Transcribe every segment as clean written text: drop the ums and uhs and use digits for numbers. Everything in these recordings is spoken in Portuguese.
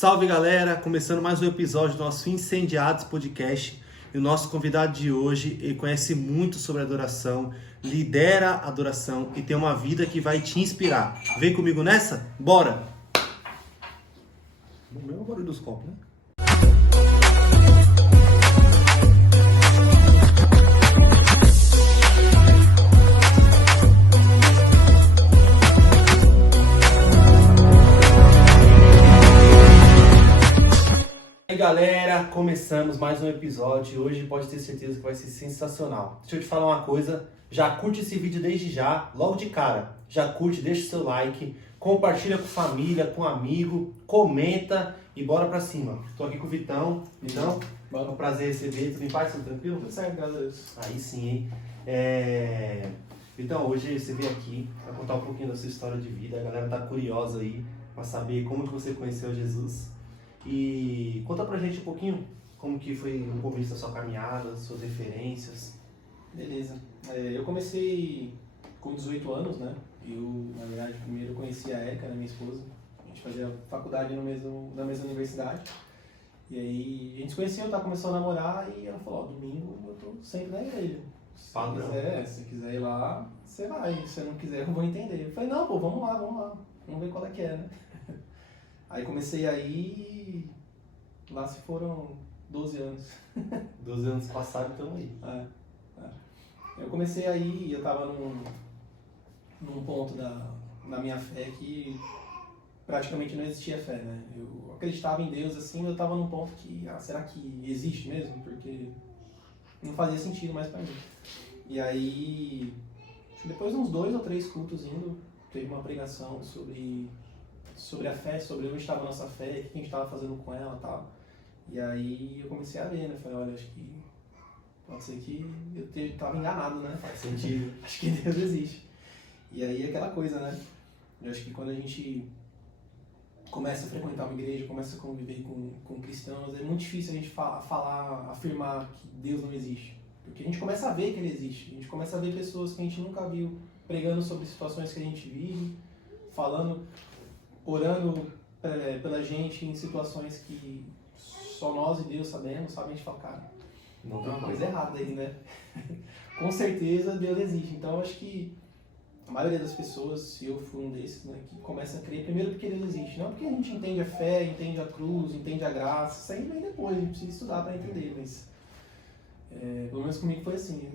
Salve galera, começando mais um episódio do nosso Incendiados Podcast. E o nosso convidado de hoje, ele conhece muito sobre adoração, lidera a adoração e tem uma vida que vai te inspirar. Vem comigo nessa? Bora! O meu é o barulho dos copos, né? E aí galera, começamos mais um episódio e hoje pode ter certeza que vai ser sensacional. Deixa eu te falar uma coisa, já curte esse vídeo desde já, logo de cara. Já curte, deixa o seu like, compartilha com família, com amigo, comenta e bora pra cima. Tô aqui com o Vitão. Vitão, é um prazer receber, tudo em paz, tudo tranquilo? Tudo certo, graças a Deus. Aí sim, hein? Vitão, hoje você veio aqui pra contar um pouquinho da sua história de vida. A galera tá curiosa aí pra saber como que você conheceu Jesus. E conta pra gente um pouquinho como que foi o começo da sua caminhada, suas referências. Beleza. Eu comecei com 18 anos, né? Na verdade, primeiro eu conheci a Erika, minha esposa. A gente fazia faculdade na mesma universidade. E aí a gente se conheceu, começou a namorar e ela falou, domingo eu tô sempre na igreja. Se quiser ir lá, você vai. Se você não quiser, eu vou entender. Eu falei, não, pô, vamos lá. Vamos ver qual é que é, né? Aí comecei aí, lá se foram 12 anos. 12 anos passados, então aí. Eu comecei aí, eu tava num ponto na minha fé que praticamente não existia fé, né? Eu acreditava em Deus assim, eu tava num ponto que, será que existe mesmo? Porque não fazia sentido mais pra mim. E aí, depois de uns 2 ou 3 cultos indo, teve uma pregação sobre a fé, sobre onde estava a nossa fé, o que a gente estava fazendo com ela e tal. E aí eu comecei a ver, né? Falei, olha, acho que pode ser que eu estava enganado, né? Faz sentido. Acho que Deus existe. E aí aquela coisa, né? Eu acho que quando a gente começa a frequentar uma igreja, começa a conviver com cristãos, é muito difícil a gente afirmar que Deus não existe. Porque a gente começa a ver que Ele existe. A gente começa a ver pessoas que a gente nunca viu pregando sobre situações que a gente vive, orando pela gente em situações que só nós e Deus sabemos, sabe? A gente fala, cara, Não tem tem uma coisa errada aí, né? Com certeza Deus existe. Então eu acho que a maioria das pessoas, se eu for um desses, né, que começa a crer primeiro porque Deus existe. Não porque a gente entende a fé, entende a cruz, entende a graça. Isso aí vem depois, a gente precisa estudar para entender. Mas pelo menos comigo foi assim.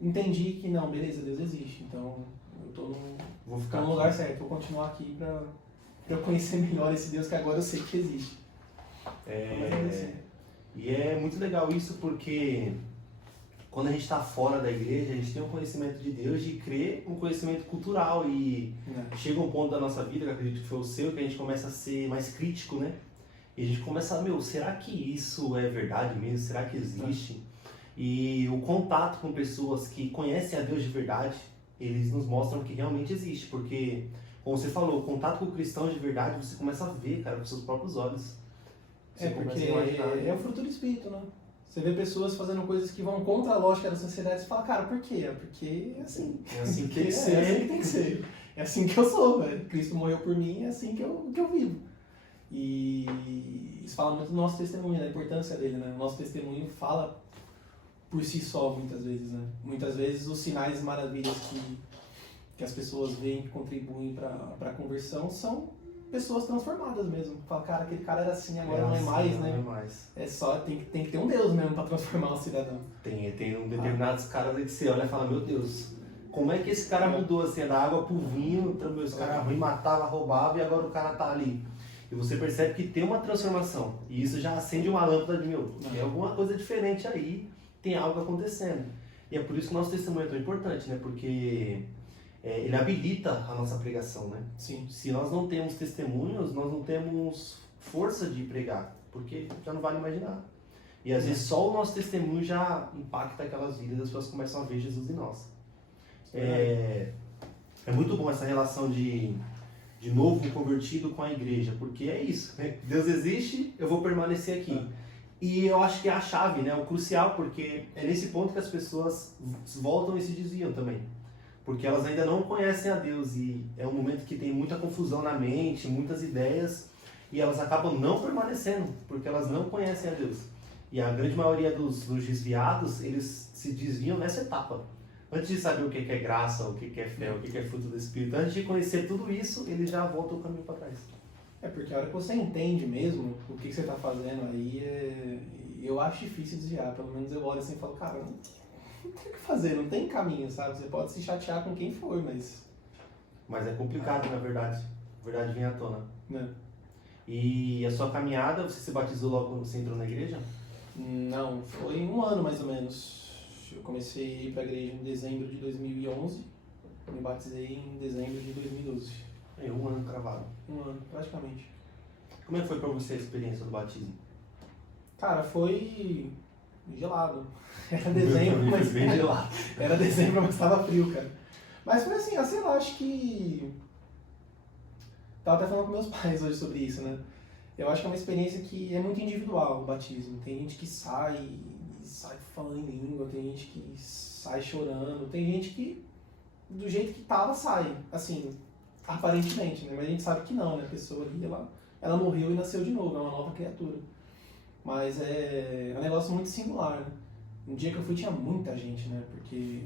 Eu entendi que não, beleza, Deus existe. Então eu tô no lugar certo. Vou continuar aqui para eu conhecer melhor esse Deus que agora eu sei que existe. E é muito legal isso porque quando a gente está fora da igreja, a gente tem um conhecimento de Deus de crer um conhecimento cultural e chega um ponto da nossa vida, que eu acredito que foi o seu, que a gente começa a ser mais crítico, né? E a gente começa a, será que isso é verdade mesmo? Será que existe? E o contato com pessoas que conhecem a Deus de verdade, eles nos mostram que realmente existe, porque, como você falou, o contato com o cristão de verdade, você começa a ver, cara, com seus próprios olhos. Porque é o fruto do Espírito, né? Você vê pessoas fazendo coisas que vão contra a lógica da sociedade e você fala, cara, por quê? Porque é assim. É assim que tem que ser. É assim que tem que ser. É assim que eu sou, velho. Cristo morreu por mim, é assim que eu vivo. E isso fala muito do nosso testemunho, da importância dele, né? O nosso testemunho fala por si só, muitas vezes, né? Muitas vezes os sinais e maravilhas que as pessoas veem, que contribuem para a conversão, são pessoas transformadas mesmo. Fala, cara, aquele cara era assim, agora não é mais, né? Não é mais. É só, tem que ter um Deus mesmo para transformar um cidadão. Tem determinados caras aí que você olha e fala, meu Deus, como é que esse cara mudou assim, da água pro vinho, os caras ruins matavam, roubavam e agora o cara tá ali. E você percebe que tem uma transformação. E isso já acende uma lâmpada de, tem alguma coisa diferente aí, tem algo acontecendo. E é por isso que o nosso testemunho é tão importante, né? Porque ele habilita a nossa pregação, né? Sim. Se nós não temos testemunhos, nós não temos força de pregar, porque já não vale mais nada. E às vezes só o nosso testemunho já impacta aquelas vidas, as pessoas começam a ver Jesus em nós. É muito bom essa relação de novo convertido com a igreja, porque é isso, né? Deus existe, eu vou permanecer aqui. E eu acho que é a chave, né? O crucial, porque é nesse ponto que as pessoas voltam e se desviam também. Porque elas ainda não conhecem a Deus e é um momento que tem muita confusão na mente, muitas ideias. e elas acabam não permanecendo, porque elas não conhecem a Deus. E a grande maioria dos desviados, eles se desviam nessa etapa. Antes de saber o que é graça, o que é fé, o que é fruto do Espírito, antes de conhecer tudo isso, eles já voltam o caminho para trás. Porque a hora que você entende mesmo o que você está fazendo aí, eu acho difícil desviar. Pelo menos eu olho assim e falo, cara, não tem o que fazer, não tem caminho, sabe? Você pode se chatear com quem for, mas... Mas é complicado, na verdade. A verdade vem à tona. Né? E a sua caminhada, você se batizou logo quando você entrou na igreja? Não, foi um ano mais ou menos. Eu comecei a ir para a igreja em dezembro de 2011, me batizei em dezembro de 2012. É, um ano cravado. Um ano, praticamente. Como é que foi pra você a experiência do batismo? Cara, foi gelado. Era dezembro, mas bem gelado. Era dezembro, mas estava frio, cara. Mas foi assim, sei lá, acho que... Tava até falando com meus pais hoje sobre isso, né? Eu acho que é uma experiência que é muito individual, o batismo. Tem gente que sai falando em língua, tem gente que sai chorando, tem gente que, do jeito que tava, sai. Assim, aparentemente, né? Mas a gente sabe que não, né? A pessoa ali, ela morreu e nasceu de novo, é uma nova criatura. Mas é um negócio muito singular, né? Um dia que eu fui tinha muita gente, né? Porque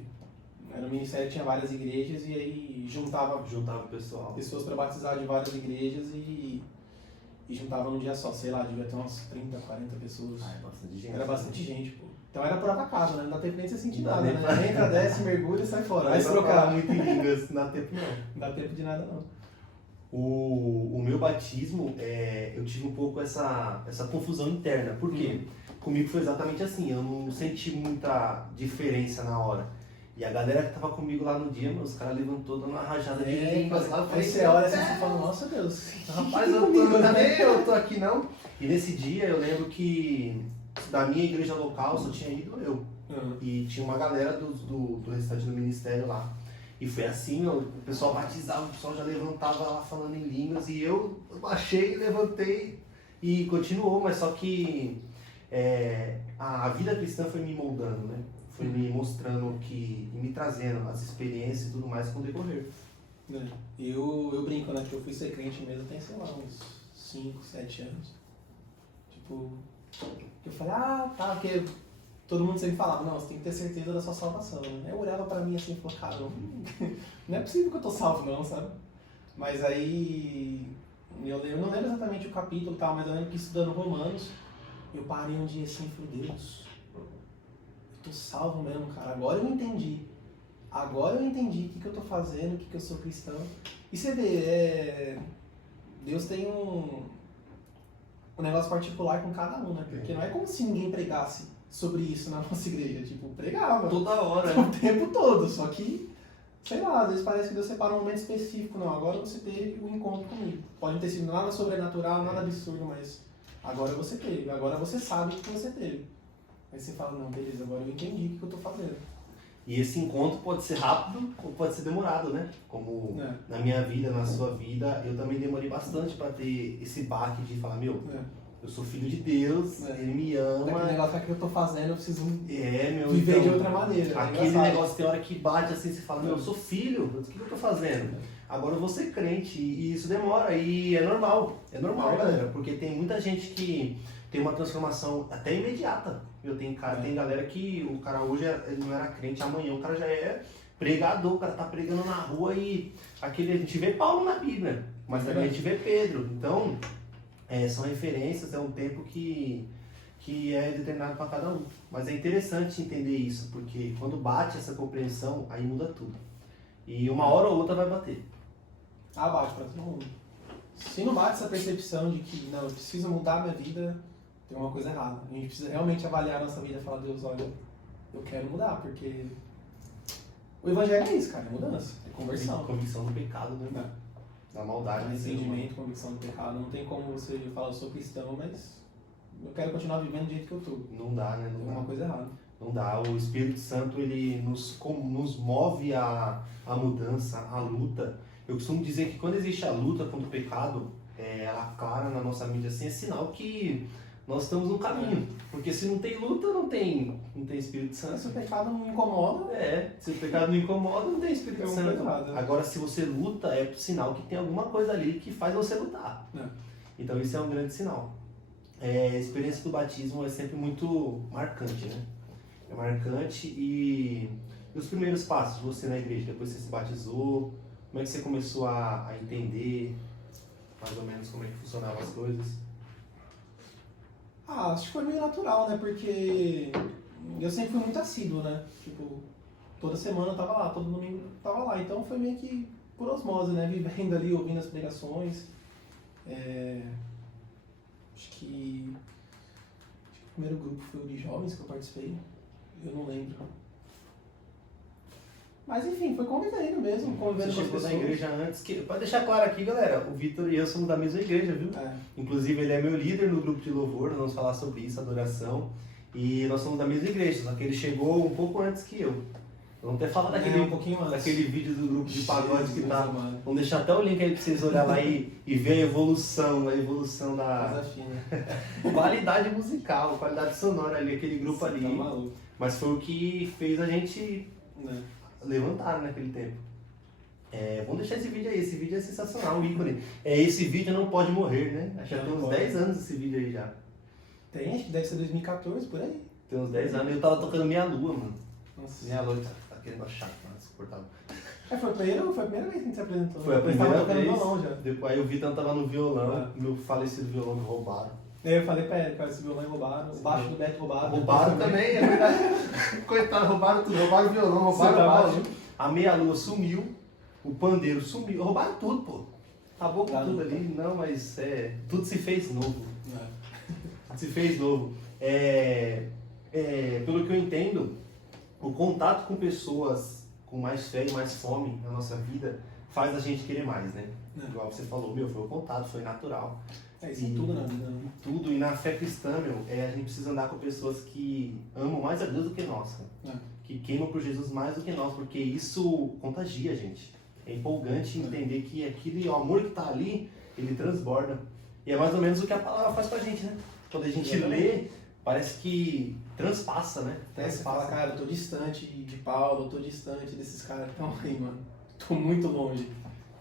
era um ministério que tinha várias igrejas e aí juntava o pessoal. Pessoas para batizar de várias igrejas e juntava num dia só, sei lá, devia ter umas 30, 40 pessoas. Ah, é bastante gente. Era bastante gente, pô. Então era por atacado, né? Não dá tempo nem de você sentir Não dá nada, nem né? Entra, desce, mergulha e sai fora. Vai Vai trocar trocar. muito em línguas, não dá tempo não. Não dá tempo de nada, não. O meu batismo, eu tive um pouco essa confusão interna. Por quê? Comigo foi exatamente assim, eu não senti muita diferença na hora. E a galera que tava comigo lá no dia, os caras levantou dando uma rajada de línguas lá. Aí você olha assim e fala, nossa Deus, rapaz, eu tô aqui não. E nesse dia eu lembro que da minha igreja local só tinha ido eu. E tinha uma galera do restante do ministério lá. E foi assim, o pessoal batizava, o pessoal já levantava lá falando em línguas e eu baixei, levantei e continuou, mas só que a vida cristã foi me moldando, né? Foi me mostrando e me trazendo as experiências e tudo mais com o decorrer. Eu brinco, né, que eu fui ser crente mesmo tem, sei lá, uns 5, 7 anos. Tipo, eu falei, tá, porque todo mundo sempre falava, não, você tem que ter certeza da sua salvação, né? Eu olhava pra mim assim e falava, cara, não é possível que eu tô salvo não, sabe? Mas aí, eu não lembro exatamente o capítulo e tal, mas eu lembro que estudando Romanos, eu parei um dia assim e falei, Deus, eu tô salvo mesmo, cara, agora eu entendi o que eu tô fazendo, o que eu sou cristão. E você vê, Deus tem um negócio particular com cada um, né? Porque não é como se ninguém pregasse sobre isso na nossa igreja, tipo, pregava. Toda hora. O tempo todo, só que, sei lá, às vezes parece que Deus separa um momento específico, não, agora você teve um encontro comigo. Pode não ter sido nada sobrenatural, nada absurdo, mas agora você teve, agora você sabe o que você teve. Aí você fala, não, beleza, agora eu entendi o que eu tô fazendo. E esse encontro pode ser rápido ou pode ser demorado, né? Como na minha vida, na sua vida, eu também demorei bastante para ter esse baque de falar, eu sou filho de Deus, Ele me ama. Aquele negócio que eu tô fazendo, eu preciso viver então, de outra maneira. Aquele negócio tem hora que bate assim, você fala, eu sou filho, o que eu tô fazendo? Agora eu vou ser crente, e isso demora, e é normal, galera, porque tem muita gente que tem uma transformação até imediata. Tem galera que o cara hoje ele não era crente, amanhã o cara já é pregador, o cara tá pregando na rua e a gente vê Paulo na Bíblia, mas também a gente vê Pedro. Então, são referências, é um tempo que é determinado para cada um. Mas é interessante entender isso, porque quando bate essa compreensão, aí muda tudo. E uma hora ou outra vai bater. Bate para todo mundo. Se não bate essa percepção de que, não, eu preciso mudar a minha vida, tem uma coisa errada. A gente precisa realmente avaliar a nossa vida e falar, Deus, olha, eu quero mudar, porque o evangelho é isso, cara, é mudança, é conversão. Convicção do pecado, né? Da maldade. Arrependimento, convicção do pecado. Não tem como você falar, eu sou cristão, mas eu quero continuar vivendo do jeito que eu tô. Não dá, né? Tem uma coisa errada. Não dá. O Espírito Santo, ele nos move a mudança, a luta. Eu costumo dizer que quando existe a luta contra o pecado, ela clara na nossa mente assim, é sinal que nós estamos no caminho. Porque se não tem luta, não tem Espírito Santo. Se o pecado não incomoda... se o pecado não incomoda, não tem Espírito Santo. Errado, né? Agora, se você luta, é sinal que tem alguma coisa ali que faz você lutar. Então isso é um grande sinal. A experiência do batismo é sempre muito marcante, né? É marcante e os primeiros passos, você na igreja, depois você se batizou, como é que você começou a entender mais ou menos como é que funcionavam as coisas? Acho que foi meio natural, né? Porque eu sempre fui muito assíduo, né? Tipo, toda semana eu tava lá, todo domingo eu tava lá. Então foi meio que por osmose, né? Vivendo ali, ouvindo as pregações. Acho que o primeiro grupo foi o de jovens que eu participei. Eu não lembro. Mas enfim, foi convivendo mesmo, convivendo Você com as chegou pessoas. na igreja antes que... Pode deixar claro aqui, galera, o Vitor e eu somos da mesma igreja, viu? Inclusive ele é meu líder no grupo de louvor, nós vamos falar sobre isso, adoração. E nós somos da mesma igreja, só que ele chegou um pouco antes que eu. Vamos até falar um pouquinho antes. daquele vídeo do grupo de pagode que tá. Mano. Vamos deixar até o link aí pra vocês olharem lá e ver a evolução da qualidade musical, qualidade sonora ali, aquele grupo ali. Tá maluco. Mas foi o que fez a gente levantar naquele tempo. Vamos deixar esse vídeo aí, esse vídeo é sensacional, o ícone. Esse vídeo não pode morrer, né? Acho que já tem uns 10 anos esse vídeo aí já. Tem, acho que deve ser 2014, por aí. Tem uns 10 anos, eu tava tocando Minha Lua, mano. Nossa. Minha Lua, tá querendo achar, mano, insuportável. Foi a primeira vez que a gente se apresentou. Foi a primeira tava tocando vez. violão já. Depois, aí o Vitor tava no violão, meu falecido violão me roubaram. Eu falei pra ele, cara, esse violão roubaram, o baixo do Beto roubaram. Roubaram também, é verdade. Coitado, roubaram tudo, roubaram o violão, roubaram o baixo. A Meia Lua sumiu, o pandeiro sumiu, roubaram tudo, pô. Acabou com tudo ali, não, mas tudo se fez novo. Tudo se fez novo. Pelo que eu entendo, o contato com pessoas com mais fé e mais fome na nossa vida faz a gente querer mais, né? Igual você falou, foi o contato, foi natural. Isso é tudo na vida, né? Tudo, e na fé cristã, a gente precisa andar com pessoas que amam mais a Deus do que nós, cara. Que queimam por Jesus mais do que nós, porque isso contagia a gente. É empolgante entender que aquele amor que tá ali, ele transborda. E é mais ou menos o que a palavra faz pra gente, né? Quando a gente lê, parece que transpassa, né? Você fala, cara, eu tô distante de Paulo, eu tô distante desses caras que estão aí, mano. Tô muito longe.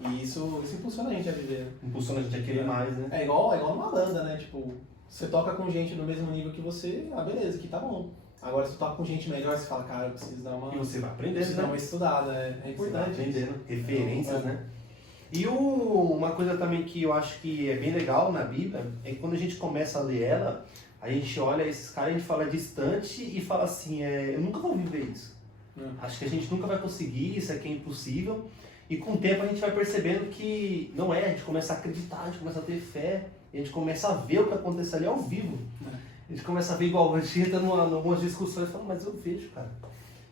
E isso impulsiona a gente a viver. Impulsiona a gente a querer mais, né? É igual numa banda, né? Tipo, você toca com gente no mesmo nível que você, beleza, que tá bom. Agora, se tu toca com gente melhor, você fala, cara, eu preciso dar uma... E você vai aprendendo, preciso dar uma estudada, é importante. Você vai aprendendo, referências, né? E uma coisa também que eu acho que é bem legal na Bíblia, é que quando a gente começa a ler ela, a gente olha esses caras, a gente fala distante e fala assim, eu nunca vou viver isso. Acho que a gente nunca vai conseguir, isso aqui é impossível. E com o tempo a gente vai percebendo que não a gente começa a acreditar, a gente começa a ter fé, a gente começa a ver o que acontece ali ao vivo. A gente começa a ver igual, a gente entra em algumas discussões e fala, mas eu vejo, cara.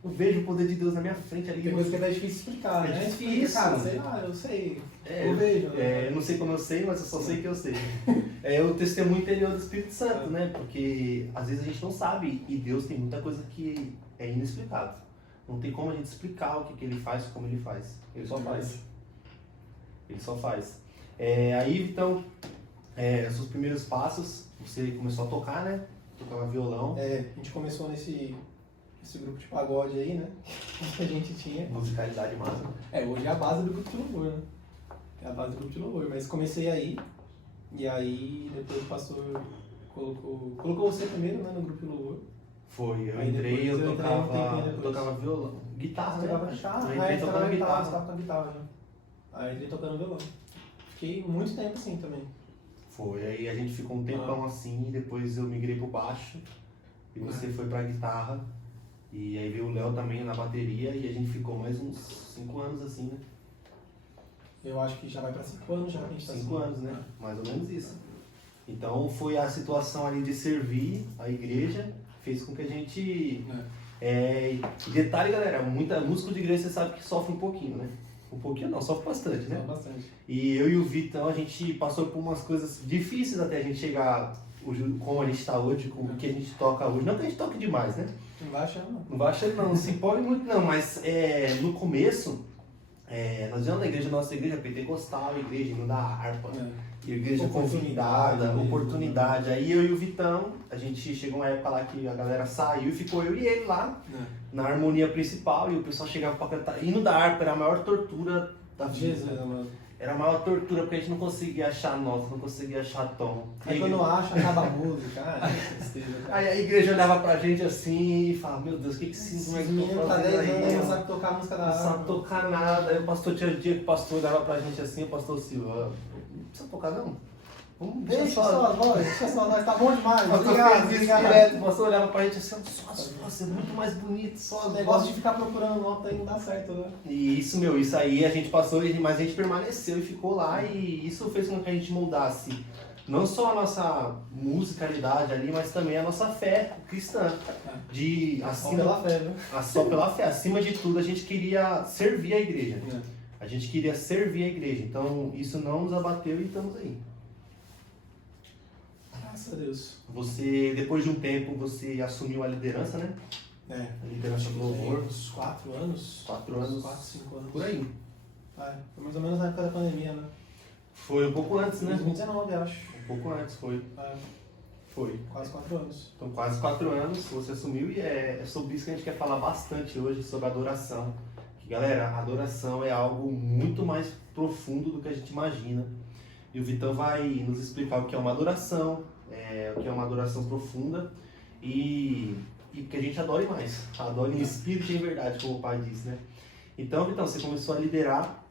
Eu vejo o poder de Deus na minha frente ali. Tem coisa que é difícil explicar, né? É difícil. Cara, sei lá, eu sei. Eu vejo. Eu não sei como eu sei, mas eu só sei que eu sei. É o testemunho interior do Espírito Santo, né? Porque às vezes a gente não sabe e Deus tem muita coisa que é inexplicável. Não tem como a gente explicar o que ele faz, como ele faz. Ele só faz. Ele só faz. Aí, então, os seus primeiros passos, você começou a tocar, né? Tocava violão. A gente começou nesse grupo de pagode aí, né? Que a gente tinha. Musicalidade máxima. Hoje é a base do grupo de louvor, né? É a base do grupo de louvor. Mas comecei aí, e aí depois o pastor colocou você primeiro, né, no grupo de louvor. Foi, eu aí entrei, eu tocava tocava violão. Guitarra, você né? tocava guitarra? Eu entrei tocando guitarra. Você tava com guitarra, né? Aí eu entrei tocando violão. Fiquei muito tempo assim também. Foi, aí a gente ficou um tempão assim, e depois eu migrei pro baixo, e você foi pra guitarra, e aí veio o Léo também na bateria, e a gente ficou mais uns 5 anos assim, né? Eu acho que já vai pra 5 anos já que a gente tá 5 anos, né? Mais ou menos isso. Então foi a situação ali de servir a igreja, fez com que a gente... detalhe, galera, muita música de igreja você sabe que sofre um pouquinho, né? Um pouquinho não, sofre bastante, né? Bastante. E eu e o Vitão, a gente passou por umas coisas difíceis até a gente chegar como a gente está hoje, com o que a gente toca hoje. Não que a gente toque demais, né? Não vai achando, não. Não vai achando, não. Não se empolgue muito, não. Mas no começo, nós íamos na igreja, nossa igreja pentecostal, igreja indo da harpa, igreja convidada, oportunidade. Aí eu e o Vitão, a gente chegou uma época lá que a galera saiu e ficou eu e ele lá, na harmonia principal, e o pessoal chegava pra cantar. Indo da harpa era a maior tortura da vida. Jesus, mano. era a maior tortura, porque a gente não conseguia achar nota, não conseguia achar tom. Aí quando acha, acaba a música. Aí a igreja olhava pra gente assim e falava, meu Deus, o que esses moleques estão fazendo aí? Não sabe tocar a música da Não sabe tocar nada. Aí o pastor tinha dia que o pastor olhava pra gente assim, o pastor Silva, não precisa tocar não. Deixa só as vozes, tá bom demais. Obrigado. Direto, o pastor olhava pra gente assim, só as vozes, é muito mais bonito, só as vozes. O negócio de ficar procurando nota aí não dá certo, né? E isso, isso aí a gente passou, mas a gente permaneceu e ficou lá, e isso fez com que a gente moldasse não só a nossa musicalidade ali, mas também a nossa fé cristã. Só pela fé, viu? Só pela fé. Acima de tudo, a gente queria servir a igreja. A gente queria servir a igreja. Então, isso não nos abateu e estamos aí. Graças a Deus. Você, depois de um tempo, você assumiu a liderança, né? A liderança do louvor. Uns 4 anos. 4 anos. 4, 5 anos. Por aí. Foi mais ou menos na época da pandemia, né? Foi um pouco antes, né? 2019, acho. Um pouco antes, foi. Foi. Quase 4 anos. Então, quase 4 anos você assumiu, e é sobre isso que a gente quer falar bastante hoje, sobre adoração. Que, galera, a adoração é algo muito mais profundo do que a gente imagina. E o Vitão vai nos explicar o que é uma adoração, o que é uma adoração profunda e que a gente adore mais. Adore em espírito e em verdade, como o pai disse, né? Então, Vitão, você começou a liderar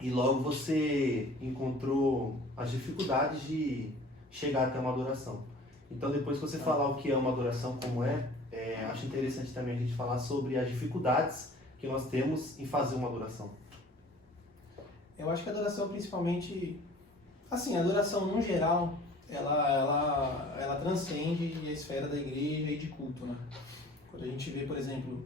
e logo você encontrou as dificuldades de chegar até uma adoração. Então, depois que você falar o que é uma adoração, como acho interessante também a gente falar sobre as dificuldades que nós temos em fazer uma adoração. Eu acho que a adoração, principalmente, assim, a adoração no geral, ela transcende a esfera da igreja e de culto, né? Quando a gente vê, por exemplo,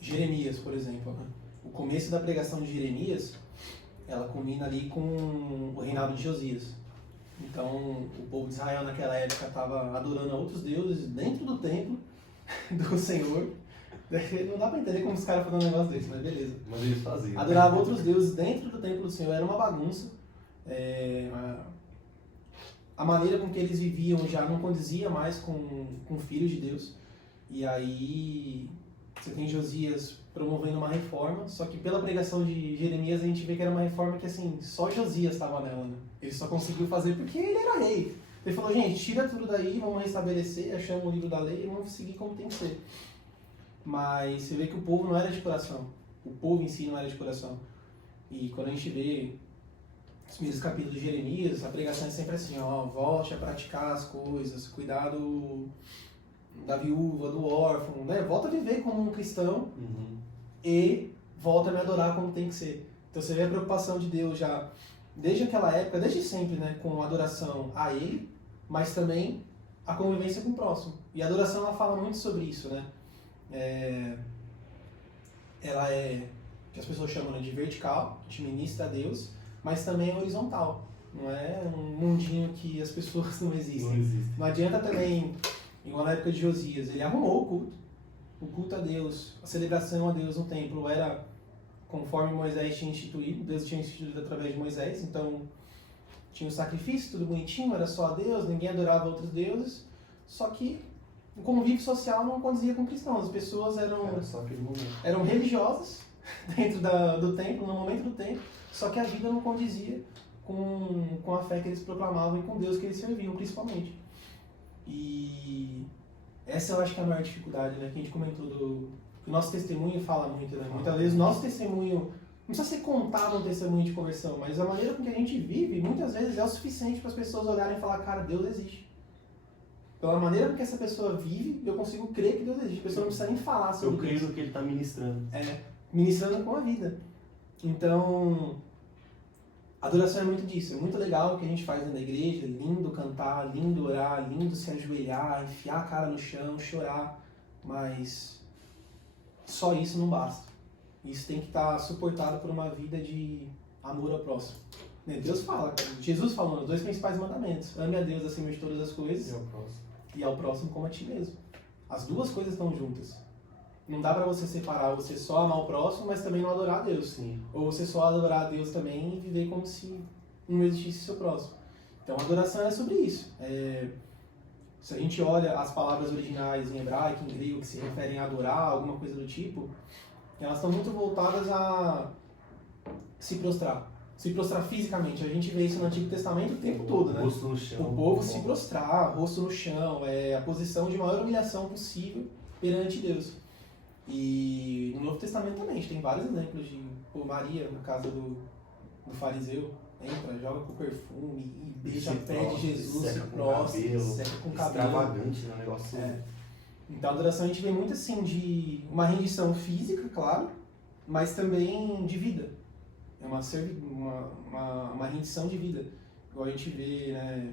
Jeremias, por exemplo, né? O começo da pregação de Jeremias, ela culmina ali com o reinado de Josias. Então, o povo de Israel naquela época estava adorando a outros deuses dentro do templo do Senhor. Não dá para entender como os caras fazem um negócio desse, mas beleza. Mas eles faziam. Adoravam outros deuses dentro do templo do Senhor, era uma bagunça. A maneira com que eles viviam já não condizia mais com o Filho de Deus. E aí você tem Josias promovendo uma reforma, só que pela pregação de Jeremias a gente vê que era uma reforma que assim, só Josias estava nela, né? Ele só conseguiu fazer porque ele era rei. Ele falou, gente, tira tudo daí, vamos restabelecer, achamos o livro da lei e vamos seguir como tem que ser. Mas você vê que o povo não era de coração. O povo em si não era de coração. E quando a gente vê os primeiros capítulos de Jeremias, a pregação é sempre assim, volte a praticar as coisas, cuidado da viúva, do órfão, né? Volta a viver como um cristão e volta a me adorar como tem que ser. Então você vê a preocupação de Deus já, desde aquela época, desde sempre, né? Com a adoração a Ele, mas também a convivência com o próximo. E a adoração, ela fala muito sobre isso, né? Ela é, que as pessoas chamam de vertical, a gente ministra a Deus, mas também é horizontal. Não é um mundinho que as pessoas não existem. Não adianta também, igual na época de Josias, ele arrumou o culto a Deus, a celebração a Deus no templo era conforme Moisés tinha instituído, Deus tinha instituído através de Moisés, então tinha o sacrifício, tudo bonitinho, era só a Deus, ninguém adorava outros deuses, só que o convívio social não condizia com cristãos, as pessoas eram religiosas dentro do templo, no momento do templo, só que a vida não condizia com a fé que eles proclamavam e com Deus que eles serviam, principalmente. E essa eu acho que é a maior dificuldade, né? Que a gente comentou que o nosso testemunho fala muito, né? Muitas vezes o nosso testemunho não precisa ser contado um testemunho de conversão, mas a maneira com que a gente vive, muitas vezes é o suficiente para as pessoas olharem e falar, cara, Deus existe. Pela maneira com que essa pessoa vive, eu consigo crer que Deus existe. A pessoa não precisa nem falar sobre isso. Eu creio no que ele está ministrando. Ministrando com a vida. Então, a adoração é muito disso. É muito legal o que a gente faz dentro da igreja. Lindo cantar, lindo orar, lindo se ajoelhar, enfiar a cara no chão, chorar. Mas só isso não basta. Isso tem que estar suportado por uma vida de amor ao próximo. Deus fala, Jesus falou nos 2 principais mandamentos. Ame a Deus acima de todas as coisas e ao próximo como a ti mesmo. As duas coisas estão juntas. Não dá pra você separar, você só amar o próximo, mas também não adorar a Deus. Sim. Ou você só adorar a Deus também e viver como se não existisse o seu próximo. Então a adoração é sobre isso. Se a gente olha as palavras originais em hebraico, em grego, que se referem a adorar, alguma coisa do tipo, elas estão muito voltadas a se prostrar. Se prostrar fisicamente. A gente vê isso no Antigo Testamento o tempo todo, né? Rosto no chão. O povo se prostrar, rosto no chão, é a posição de maior humilhação possível perante Deus. E no Novo Testamento também, a gente tem vários exemplos de Maria, na casa do fariseu, entra, joga com perfume e beija a pé de Jesus, se prostra, seca com o cabelo. Extravagante, né? Um negócio. Então a adoração a gente vê muito assim de uma rendição física, claro, mas também de vida. É uma rendição de vida. Igual a gente vê, né?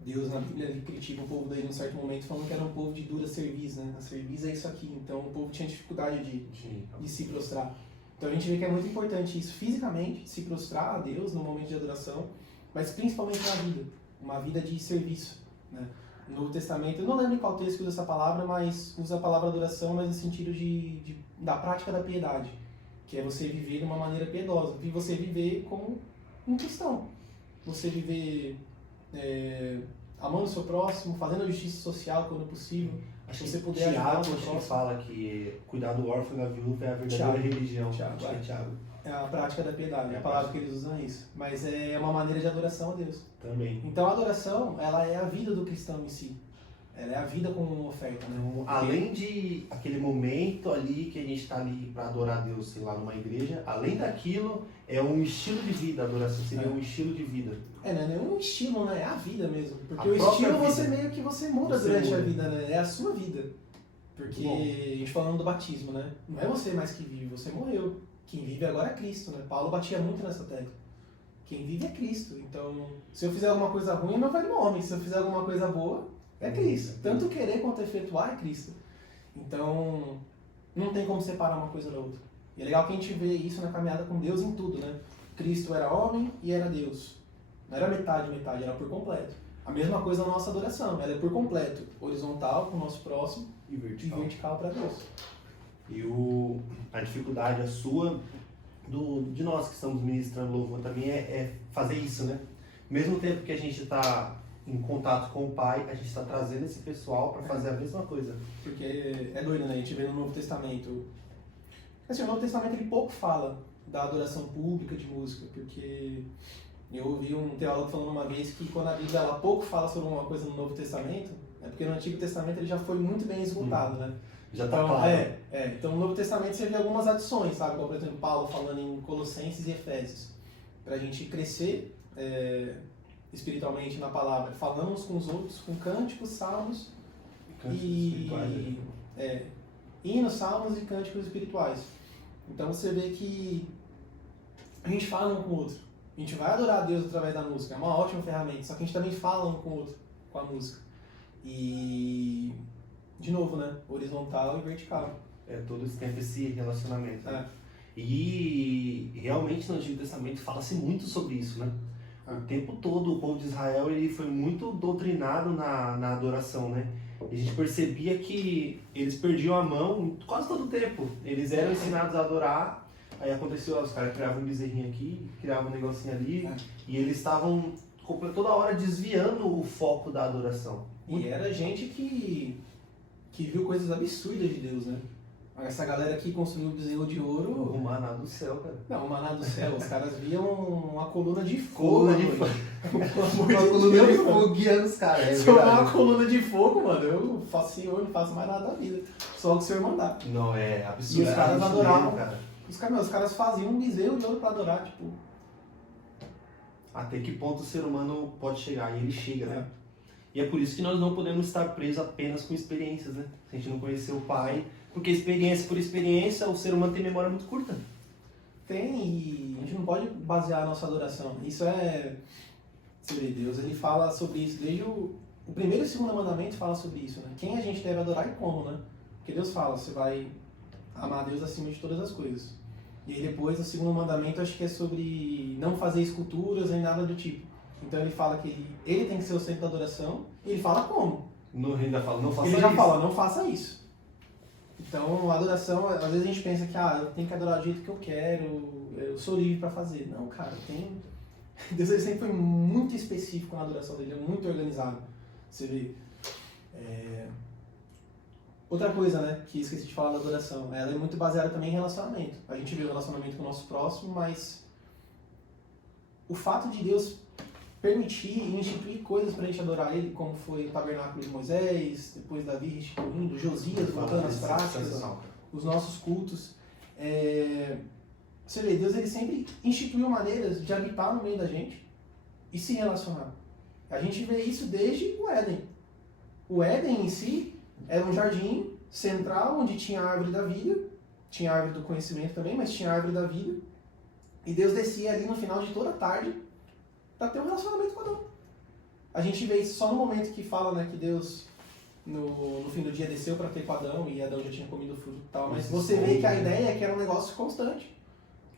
Deus na Bíblia ele critica o povo dele em um certo momento falando que era um povo de dura cerviz, né? A cerviz é isso aqui, então o povo tinha dificuldade de se prostrar. Então a gente vê que é muito importante isso fisicamente, se prostrar a Deus no momento de adoração, mas principalmente na vida, uma vida de serviço, né? No Novo Testamento, eu não lembro em qual texto que usa essa palavra, mas usa a palavra adoração, mas no sentido da prática da piedade, que é você viver de uma maneira piedosa, e você viver como um cristão, você viver amando o seu próximo, fazendo a justiça social quando possível. Acho que você que puder Tiago que fala que cuidar do órfão e da viúva é a verdadeira religião. Tiago. É a prática da piedade, a palavra que eles usam é isso. Mas é uma maneira de adoração a Deus. Também. Então a adoração, ela é a vida do cristão em si. Ela é a vida como uma oferta, né? Então, além de aquele momento ali que a gente está ali para adorar a Deus, sei lá, numa igreja, além daquilo, é um estilo de vida, a adoração seria um estilo de vida. Não é nenhum estilo, né? É a vida mesmo. Porque A o estilo vida. você meio que você muda Você durante muda. a vida, né? É a sua vida. Porque a gente falando do batismo, né? Não é você mais que vive, você morreu. Quem vive agora é Cristo, né? Paulo batia muito nessa tecla. Quem vive é Cristo. Então, se eu fizer alguma coisa ruim, é meu velho homem. Se eu fizer alguma coisa boa, é Cristo. Tanto querer quanto efetuar é Cristo. Então, não tem como separar uma coisa da outra. E é legal que a gente vê isso na caminhada com Deus em tudo, né? Cristo era homem e era Deus. Não era metade, era por completo. A mesma coisa na nossa adoração, ela é por completo. Horizontal com o nosso próximo E vertical para Deus. E a dificuldade, a sua, de nós que estamos ministrando louvor também é fazer isso, né? Mesmo tempo que a gente está em contato com o Pai, a gente está trazendo esse pessoal para fazer a mesma coisa. Porque é doido, né? A gente vê no Novo Testamento. Assim, o Novo Testamento ele pouco fala da adoração pública de música, porque eu ouvi um teólogo falando uma vez que quando a Bíblia ela pouco fala sobre uma coisa no Novo Testamento, é porque no Antigo Testamento ele já foi muito bem esgotado, né? Já está então, claro. Então no Novo Testamento você vê algumas adições, sabe? Como, por exemplo, Paulo falando em Colossenses e Efésios. Pra gente crescer espiritualmente na palavra, falando uns com os outros, com cânticos, salmos hinos, salmos e cânticos espirituais. Então você vê que a gente fala um com o outro. A gente vai adorar a Deus através da música, é uma ótima ferramenta, só que a gente também fala um com o outro com a música. E, de novo, né? Horizontal e vertical. Todo esse tempo esse relacionamento. Né? E realmente no Antigo Testamento fala-se muito sobre isso, né? O tempo todo o povo de Israel ele foi muito doutrinado na adoração, né? E a gente percebia que eles perdiam a mão quase todo o tempo. Eles eram ensinados a adorar, aí aconteceu, os caras criavam um bezerrinho aqui, criavam um negocinho ali, e eles estavam toda hora desviando o foco da adoração. E era gente que viu coisas absurdas de Deus, né? Essa galera aqui construiu o bezerro de ouro. O maná do céu, cara. Não, o maná do céu. Os caras viam uma coluna de fogo. Uma coluna de fogo guiando os caras. Se eu uma coluna de fogo, mano, eu faço senhor, não faço mais nada da vida. Só o que o senhor mandar. Não, é absurdo. E os caras adoravam. Cara. Os caras faziam um bezerro de ouro pra adorar, tipo. Até que ponto o ser humano pode chegar? E ele chega, né? E é por isso que nós não podemos estar presos apenas com experiências, né? Se a gente não conhecer o Pai. Porque experiência por experiência, o ser humano tem memória muito curta. Tem, e a gente não pode basear a nossa adoração. Isso você vê, Deus, ele fala sobre isso desde o primeiro e o segundo mandamento fala sobre isso, né? Quem a gente deve adorar e como, né? Porque Deus fala, você vai amar Deus acima de todas as coisas. E aí depois, o segundo mandamento, acho que é sobre não fazer esculturas nem nada do tipo. Então ele fala que ele tem que ser o centro da adoração, e ele fala como. Ainda fala, não faça ele isso. já fala, não faça isso. Então, a adoração, às vezes a gente pensa que eu tenho que adorar do jeito que eu quero, eu sou livre para fazer. Não, cara, Deus ele sempre foi muito específico na adoração dele, é muito organizado. Você vê, Outra coisa, né, que esqueci de falar da adoração, ela é muito baseada também em relacionamento. A gente vê o relacionamento com o nosso próximo, mas o fato de Deus permitir e instituir coisas para a gente adorar Ele, como foi o tabernáculo de Moisés, depois Davi restituindo, Josias voltando às práticas, os nossos cultos. Você vê, Deus ele sempre instituiu maneiras de habitar no meio da gente e se relacionar. A gente vê isso desde o Éden. O Éden em si era um jardim central onde tinha a árvore da vida, tinha a árvore do conhecimento também, mas tinha a árvore da vida. E Deus descia ali no final de toda a tarde para ter um relacionamento com Adão. A gente vê isso só no momento que fala, né, que Deus no fim do dia desceu para ter com Adão e Adão já tinha comido o fruto e tal, mas você vê que a ideia é que era um negócio constante.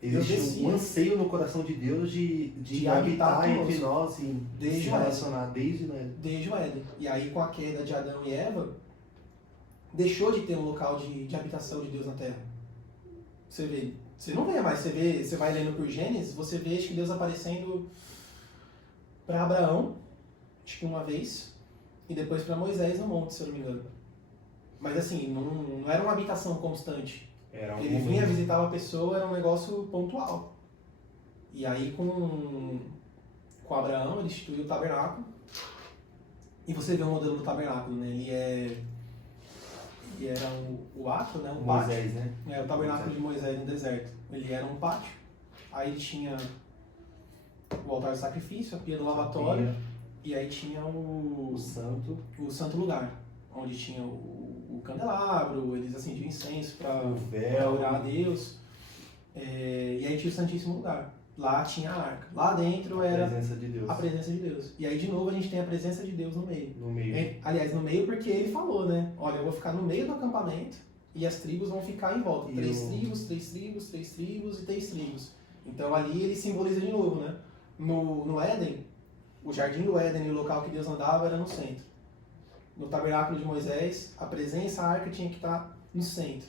Existe um anseio no coração de Deus de habitar entre nós e se relacionar desde o Éden. E aí com a queda de Adão e Eva, deixou de ter um local de habitação de Deus na Terra. Você vê, você não vê mais, você vai lendo por Gênesis, você vê acho que Deus aparecendo para Abraão, acho que uma vez, e depois para Moisés no monte, se eu não me engano. Mas assim, não era uma habitação constante. Ele vinha, visitava a pessoa, era um negócio pontual. E aí com Abraão, ele instituiu o tabernáculo. E você vê o modelo do tabernáculo, né? Ele era o ato, né? Moisés, pátio. Né? O tabernáculo de Moisés no deserto. Ele era um pátio. Aí ele tinha o altar de sacrifício, a pia do lavatório. E aí tinha o santo lugar, onde tinha o candelabro, eles acendiam incenso para orar a Deus. E aí tinha o Santíssimo Lugar. Lá tinha a arca. Lá dentro era a presença de Deus. E aí de novo a gente tem a presença de Deus no meio. Aliás, no meio porque ele falou, né? Olha, eu vou ficar no meio do acampamento e as tribos vão ficar em volta. 3 tribos, 3 tribos, 3 tribos e 3 tribos. Então ali ele simboliza de novo, né? No Éden, o jardim do Éden e o local que Deus andava era no centro. No tabernáculo de Moisés, a presença, a arca tinha que estar no centro.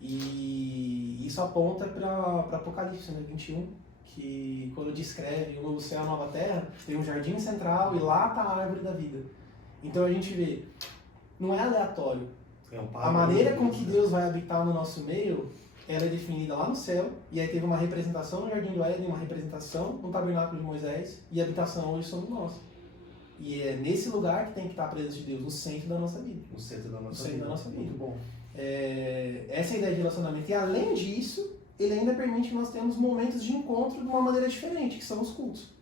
E isso aponta para Apocalipse, né, 21, que quando descreve o novo céu e a nova terra, tem um jardim central e lá está a árvore da vida. Então a gente vê, não é aleatório. A maneira com que Deus vai habitar no nosso meio, ela é definida lá no céu, e aí teve uma representação no jardim do Éden, uma representação no tabernáculo de Moisés, e a habitação hoje somos nós. E é nesse lugar que tem que estar a presença de Deus, no centro da nossa vida. No centro da nossa vida. Muito bom. Essa é a ideia de relacionamento. E além disso, ele ainda permite que nós tenhamos momentos de encontro de uma maneira diferente, que são os cultos.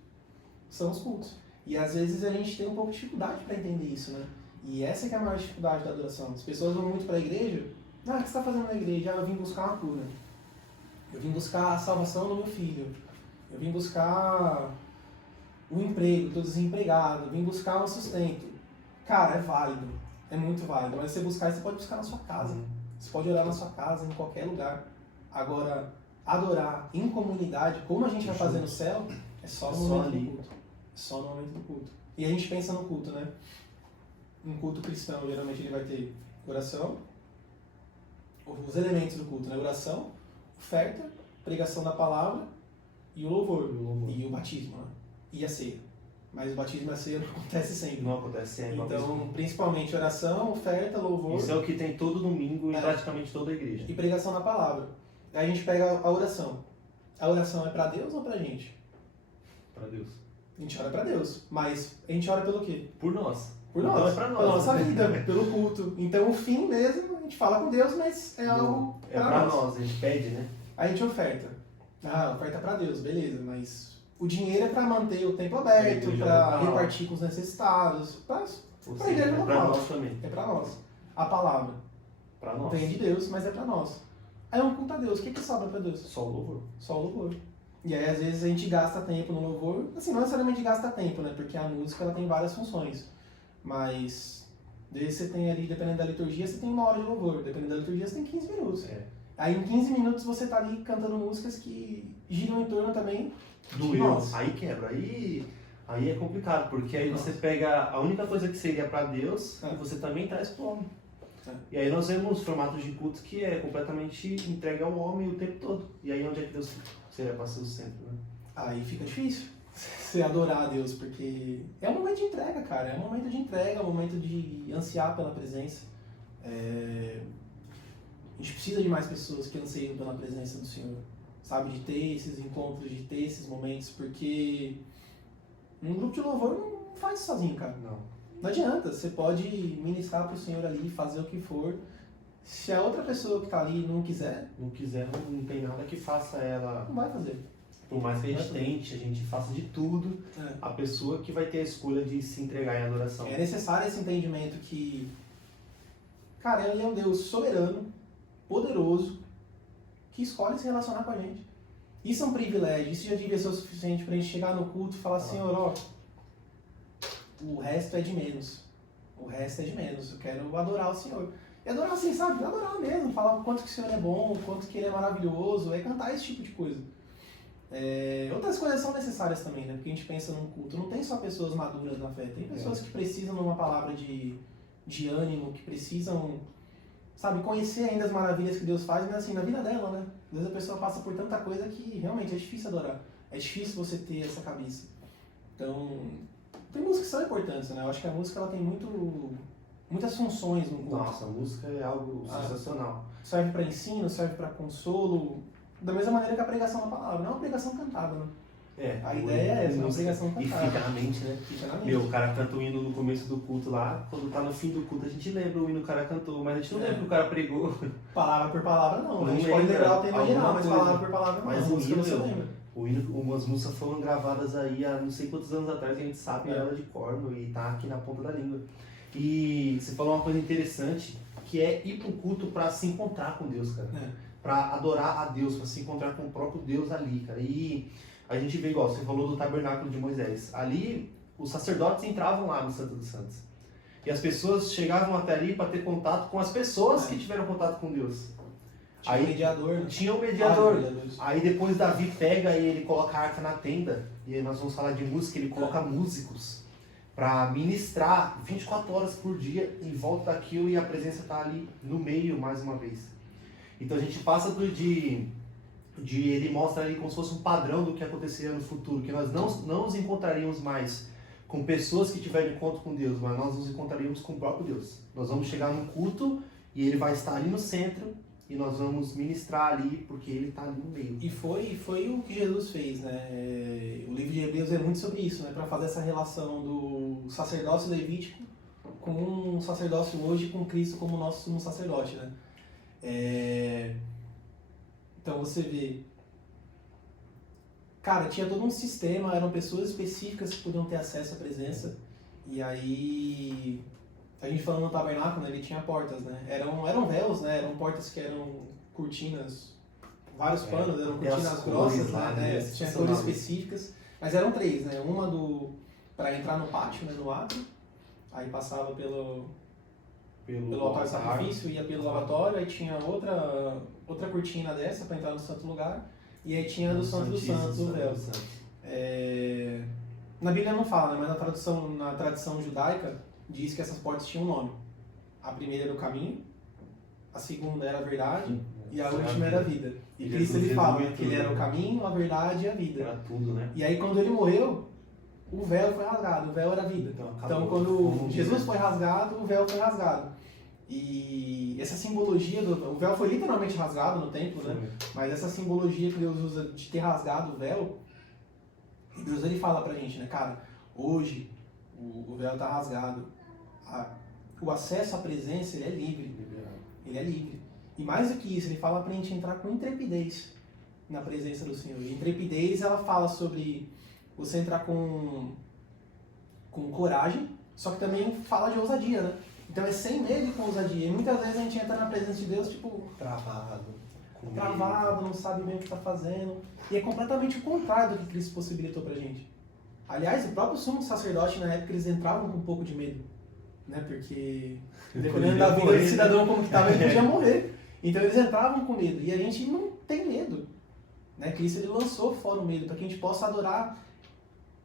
São os cultos. E às vezes a gente tem um pouco de dificuldade para entender isso, né? E essa que é a maior dificuldade da adoração. As pessoas vão muito para a igreja. O que você está fazendo na igreja? Eu vim buscar uma cura. Eu vim buscar a salvação do meu filho. Eu vim buscar um emprego, estou desempregado, eu vim buscar um sustento. Cara, é válido, é muito válido, mas você buscar, você pode buscar na sua casa, você pode orar na sua casa, em qualquer lugar. Agora, adorar em comunidade, como a gente vai fazer no céu, é só no momento do culto. É só no momento do culto. E a gente pensa no culto, né? Um culto cristão, geralmente ele vai ter oração, os elementos do culto, né? Oração, oferta, pregação da palavra e o louvor. E o batismo, né? E a ceia. Mas o batismo e a ceia não acontece sempre. Não acontece sempre. Então, principalmente oração, oferta, louvor. Isso é o que tem todo domingo em praticamente toda a igreja. E pregação da palavra. Aí a gente pega a oração. A oração é pra Deus ou pra gente? Pra Deus. A gente ora pra Deus. Mas a gente ora pelo quê? Por nós. Por nós. Então é pra nós. Pela nossa vida, pelo culto. Então o fim mesmo, a gente fala com Deus, mas é algo pra nós. A gente pede, né? Aí a gente oferta. Oferta pra Deus, beleza, mas o dinheiro é para manter o templo aberto, para repartir com os necessitados, para a igreja local. É para nós também. É para nós. A palavra para nós. Vem de Deus, mas é para nós. Aí é um culto a Deus. O que sobra para Deus? Só o louvor. Só o louvor. E aí às vezes a gente gasta tempo no louvor. Assim, não necessariamente gasta tempo, né? Porque a música ela tem várias funções. Mas desde você tem ali, dependendo da liturgia, você tem 1 hora de louvor. Dependendo da liturgia, você tem 15 minutos. Aí em 15 minutos você tá ali cantando músicas que giram em torno também do eu. Aí quebra. Aí é complicado, porque aí você pega a única coisa que seria para Deus e você também traz pro homem. E aí nós vemos formatos de culto que é completamente entregue ao homem o tempo todo. E aí onde é que Deus seria para ser o centro, né? Aí fica difícil você adorar a Deus, porque é um momento de entrega, cara. É um momento de entrega, é um momento de ansiar pela presença. A gente precisa de mais pessoas que anseiam pela presença do Senhor, sabe? De ter esses encontros, de ter esses momentos, porque um grupo de louvor não faz sozinho, cara. Não adianta, você pode ministrar para o Senhor ali, fazer o que for. Se a outra pessoa que está ali não quiser, não tem nada que faça ela... Não vai fazer. Por mais que a gente tente, a gente faça de tudo, a pessoa que vai ter a escolha de se entregar em adoração. É necessário esse entendimento que, cara, Ele é um Deus soberano, poderoso, que escolhe se relacionar com a gente. Isso é um privilégio, isso já devia ser o suficiente para a gente chegar no culto e falar, Senhor, ó, o resto é de menos. O resto é de menos, eu quero adorar o Senhor. E adorar assim, sabe? Adorar mesmo, falar o quanto que o Senhor é bom, o quanto que Ele é maravilhoso, é cantar esse tipo de coisa. Outras coisas são necessárias também, né? Porque a gente pensa num culto, não tem só pessoas maduras na fé, tem pessoas que precisam de uma palavra de ânimo, que precisam, sabe, conhecer ainda as maravilhas que Deus faz, mas assim, na vida dela, né? Às vezes a pessoa passa por tanta coisa que realmente é difícil adorar, é difícil você ter essa cabeça. Então, tem músicas que são importantes, né? Eu acho que a música ela tem muitas funções no culto. Nossa, a música é algo sensacional. Serve para ensino, serve para consolo, da mesma maneira que a pregação da palavra. Não é uma pregação cantada, né? A ideia é essa, uma pregação cantada. E fica na mente, né? Fica na mente. Meu, o cara canta o hino no começo do culto lá, quando tá no fim do culto a gente lembra o hino que o cara cantou, mas a gente não lembra que o cara pregou. Palavra por palavra não, a gente lembra, pode lembrar o tema geral, mas coisa. palavra por palavra não. Mas o hino, você lembra. O hino, umas músicas foram gravadas aí há não sei quantos anos atrás, a gente sabe ela de cor e tá aqui na ponta da língua. E você falou uma coisa interessante, que é ir pro culto pra se encontrar com Deus, cara. Pra adorar a Deus, pra se encontrar com o próprio Deus ali, cara. E a gente vê igual, você falou do tabernáculo de Moisés. Ali, os sacerdotes entravam lá no Santo dos Santos. E as pessoas chegavam até ali para ter contato com as pessoas que tiveram contato com Deus. Tinha o mediador, né? Tinha o mediador. Aí depois Davi pega e ele coloca a arca na tenda. E aí nós vamos falar de música, ele coloca músicos para ministrar 24 horas por dia em volta daquilo e a presença está ali no meio mais uma vez. Então a gente passa de ele mostra ali como se fosse um padrão do que aconteceria no futuro, que nós não nos encontraríamos mais com pessoas que tiveram encontro com Deus, mas nós nos encontraríamos com o próprio Deus. Nós vamos chegar num culto e ele vai estar ali no centro e nós vamos ministrar ali porque ele está ali no meio. E foi o que Jesus fez, né? O livro de Hebreus é muito sobre isso, né? Para fazer essa relação do sacerdócio levítico com um sacerdócio hoje com Cristo como nosso sumo sacerdote, né? Então você vê, cara, tinha todo um sistema, eram pessoas específicas que podiam ter acesso à presença, e aí, a gente falando no tabernáculo, né, ele tinha portas, né, eram véus, né, eram portas que eram cortinas, vários panos, eram cortinas grossas, lá, né, tinha cores específicas, mas eram três, né, uma para entrar no pátio, né, no átrio, aí passava pelo altar de sacrifício, ia pelo lavatório, aí tinha outra cortina dessa para entrar no santo lugar, e aí tinha do Santo dos Santos, o véu. Na Bíblia não fala, né, mas na tradição judaica diz que essas portas tinham um nome. A primeira era o caminho, a segunda era a verdade, e a última era a vida. E Cristo ele fala que ele era o caminho, a verdade e a vida. Era tudo, né? E aí quando ele morreu, o véu foi rasgado, o véu era a vida. Então quando Jesus foi rasgado, o véu foi rasgado. E essa simbologia, o véu foi literalmente rasgado no templo, né? Mas essa simbologia que Deus usa de ter rasgado o véu, Deus ele fala pra gente, né, cara, hoje o véu tá rasgado, o acesso à presença ele é livre, ele é livre. E mais do que isso, ele fala pra gente entrar com intrepidez na presença do Senhor. E intrepidez, ela fala sobre você entrar com coragem, só que também fala de ousadia, né? Então é sem medo e com ousadia. E muitas vezes a gente entra na presença de Deus, tipo, travado, não sabe bem o que está fazendo. E é completamente o contrário do que Cristo possibilitou pra gente. Aliás, o próprio sumo sacerdote, na época, eles entravam com um pouco de medo. Né? Porque, dependendo da vida do cidadão como que estava, ele podia morrer. Então eles entravam com medo. E a gente não tem medo. Né? Cristo ele lançou fora o medo, para que a gente possa adorar.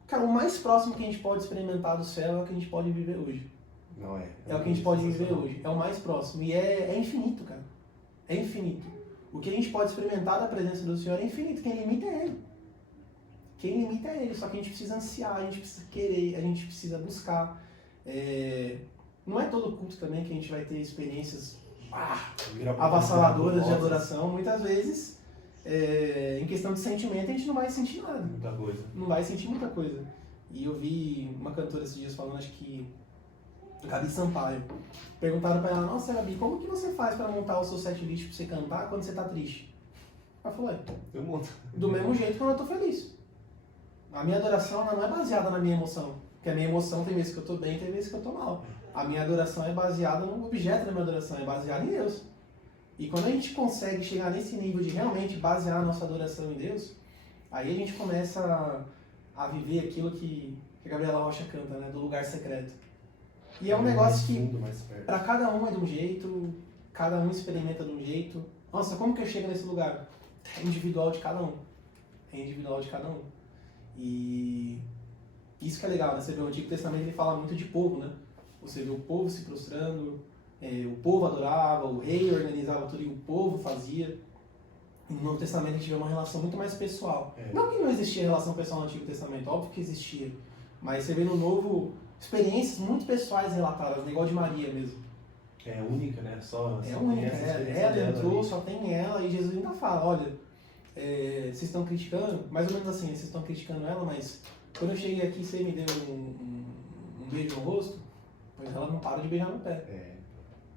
Cara, o mais próximo que a gente pode experimentar do céu é o que a gente pode viver hoje. Não é. É o que a gente pode viver hoje. É o mais próximo. E é infinito, cara. É infinito. O que a gente pode experimentar da presença do Senhor é infinito. Quem limita é Ele. Quem limita é Ele. Só que a gente precisa ansiar, a gente precisa querer, a gente precisa buscar. Não é todo culto também que a gente vai ter experiências avassaladoras de adoração. Muitas vezes, em questão de sentimento, a gente não vai sentir nada. Muita coisa. Não vai sentir muita coisa. E eu vi uma cantora esses dias falando, acho que Gabi Sampaio. Perguntaram pra ela, nossa Gabi, como que você faz pra montar o seu setlist pra você cantar quando você tá triste? Ela falou, eu monto. Do mesmo jeito quando eu tô feliz. A minha adoração ela não é baseada na minha emoção. Porque a minha emoção tem vezes que eu tô bem, tem vezes que eu tô mal. A minha adoração é baseada no objeto da minha adoração, é baseada em Deus. E quando a gente consegue chegar nesse nível de realmente basear a nossa adoração em Deus, aí a gente começa a viver aquilo que a Gabriela Rocha canta, né? Do lugar secreto. E é um negócio que para cada um é de um jeito, cada um experimenta de um jeito. Nossa, como que eu chego nesse lugar? É individual de cada um. É individual de cada um. E isso que é legal, né? Você vê o Antigo Testamento, ele fala muito de povo, né? Você vê o povo se prostrando, o povo adorava, o rei organizava tudo e o povo fazia. E no Novo Testamento a gente vê uma relação muito mais pessoal. Não que não existia relação pessoal no Antigo Testamento, óbvio que existia. Mas você vê no Novo experiências muito pessoais relatadas, igual de Maria mesmo. É única, né? Só única, ela entrou, ali. Só tem ela, e Jesus ainda fala, olha, vocês estão criticando, mais ou menos assim, vocês estão criticando ela, mas quando eu cheguei aqui você me deu um beijo no rosto, pois ela não para de beijar no pé.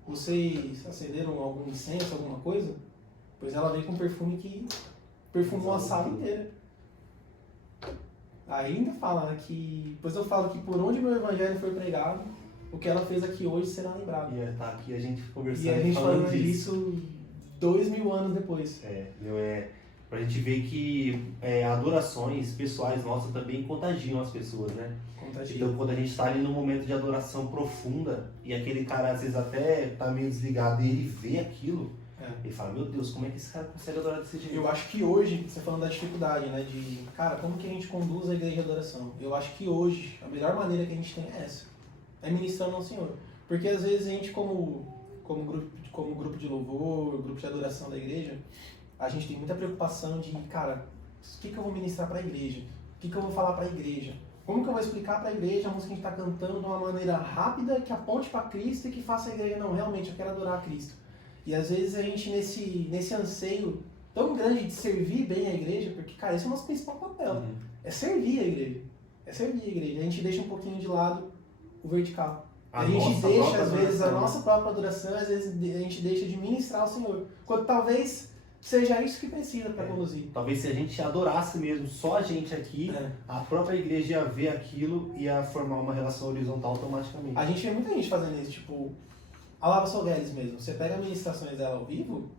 Vocês acenderam algum incenso, alguma coisa? Pois ela veio com um perfume que perfumou a sala inteira. Aí ainda fala, né, que... Pois eu falo que por onde meu evangelho foi pregado, o que ela fez aqui hoje será lembrado. E tá aqui a gente conversando e a gente falando disso 2000 anos depois. Pra gente ver que adorações pessoais nossas também contagiam as pessoas, né? Então quando a gente tá ali num momento de adoração profunda e aquele cara às vezes até tá meio desligado e ele vê aquilo, ele fala, meu Deus, como é que esse cara consegue adorar desse jeito? Eu acho que hoje, você falando da dificuldade, né, de, cara, como que a gente conduz a igreja de adoração? Eu acho que hoje, a melhor maneira que a gente tem é essa, é ministrando ao Senhor. Porque às vezes a gente, como grupo de louvor, grupo de adoração da igreja, a gente tem muita preocupação de, cara, o que eu vou ministrar para a igreja? O que eu vou falar para a igreja? Como que eu vou explicar para a igreja a música que a gente está cantando de uma maneira rápida, que aponte para Cristo e que faça a igreja, não, realmente, eu quero adorar a Cristo. E às vezes a gente, nesse anseio tão grande de servir bem a igreja, porque, cara, esse é o nosso principal papel, é servir a igreja. É servir a igreja. A gente deixa um pouquinho de lado o vertical. A gente deixa, às vezes, a nossa própria adoração, às vezes a gente deixa de ministrar ao Senhor. Quando talvez seja isso que precisa para conduzir. Talvez se a gente adorasse mesmo, só a gente aqui, a própria igreja ia ver aquilo e ia formar uma relação horizontal automaticamente. A gente vê muita gente fazendo isso, tipo, a Lava Sogueles mesmo. Você pega as ministrações dela ao vivo,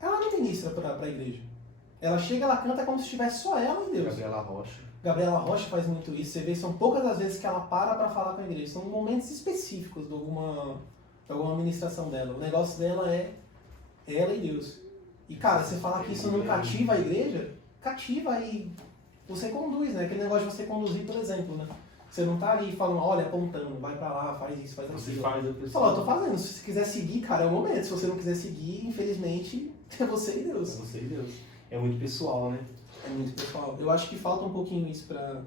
ela não ministra para a igreja. Ela chega, ela canta como se estivesse só ela e Deus. Gabriela Rocha faz muito isso. Você vê, são poucas as vezes que ela para falar com a igreja. São momentos específicos de alguma ministração dela. O negócio dela é ela e Deus. E, cara, você falar que isso não cativa a igreja, cativa e você conduz, né? Aquele negócio de você conduzir, por exemplo, né? Você não tá ali falando, olha, apontando, vai pra lá, faz isso, faz aquilo. Você faz, eu Você fala, eu tô fazendo. Se você quiser seguir, cara, é o momento. Se você não quiser seguir, infelizmente, é você e Deus. É você e Deus. É muito pessoal, né? É muito pessoal. Eu acho que falta um pouquinho isso para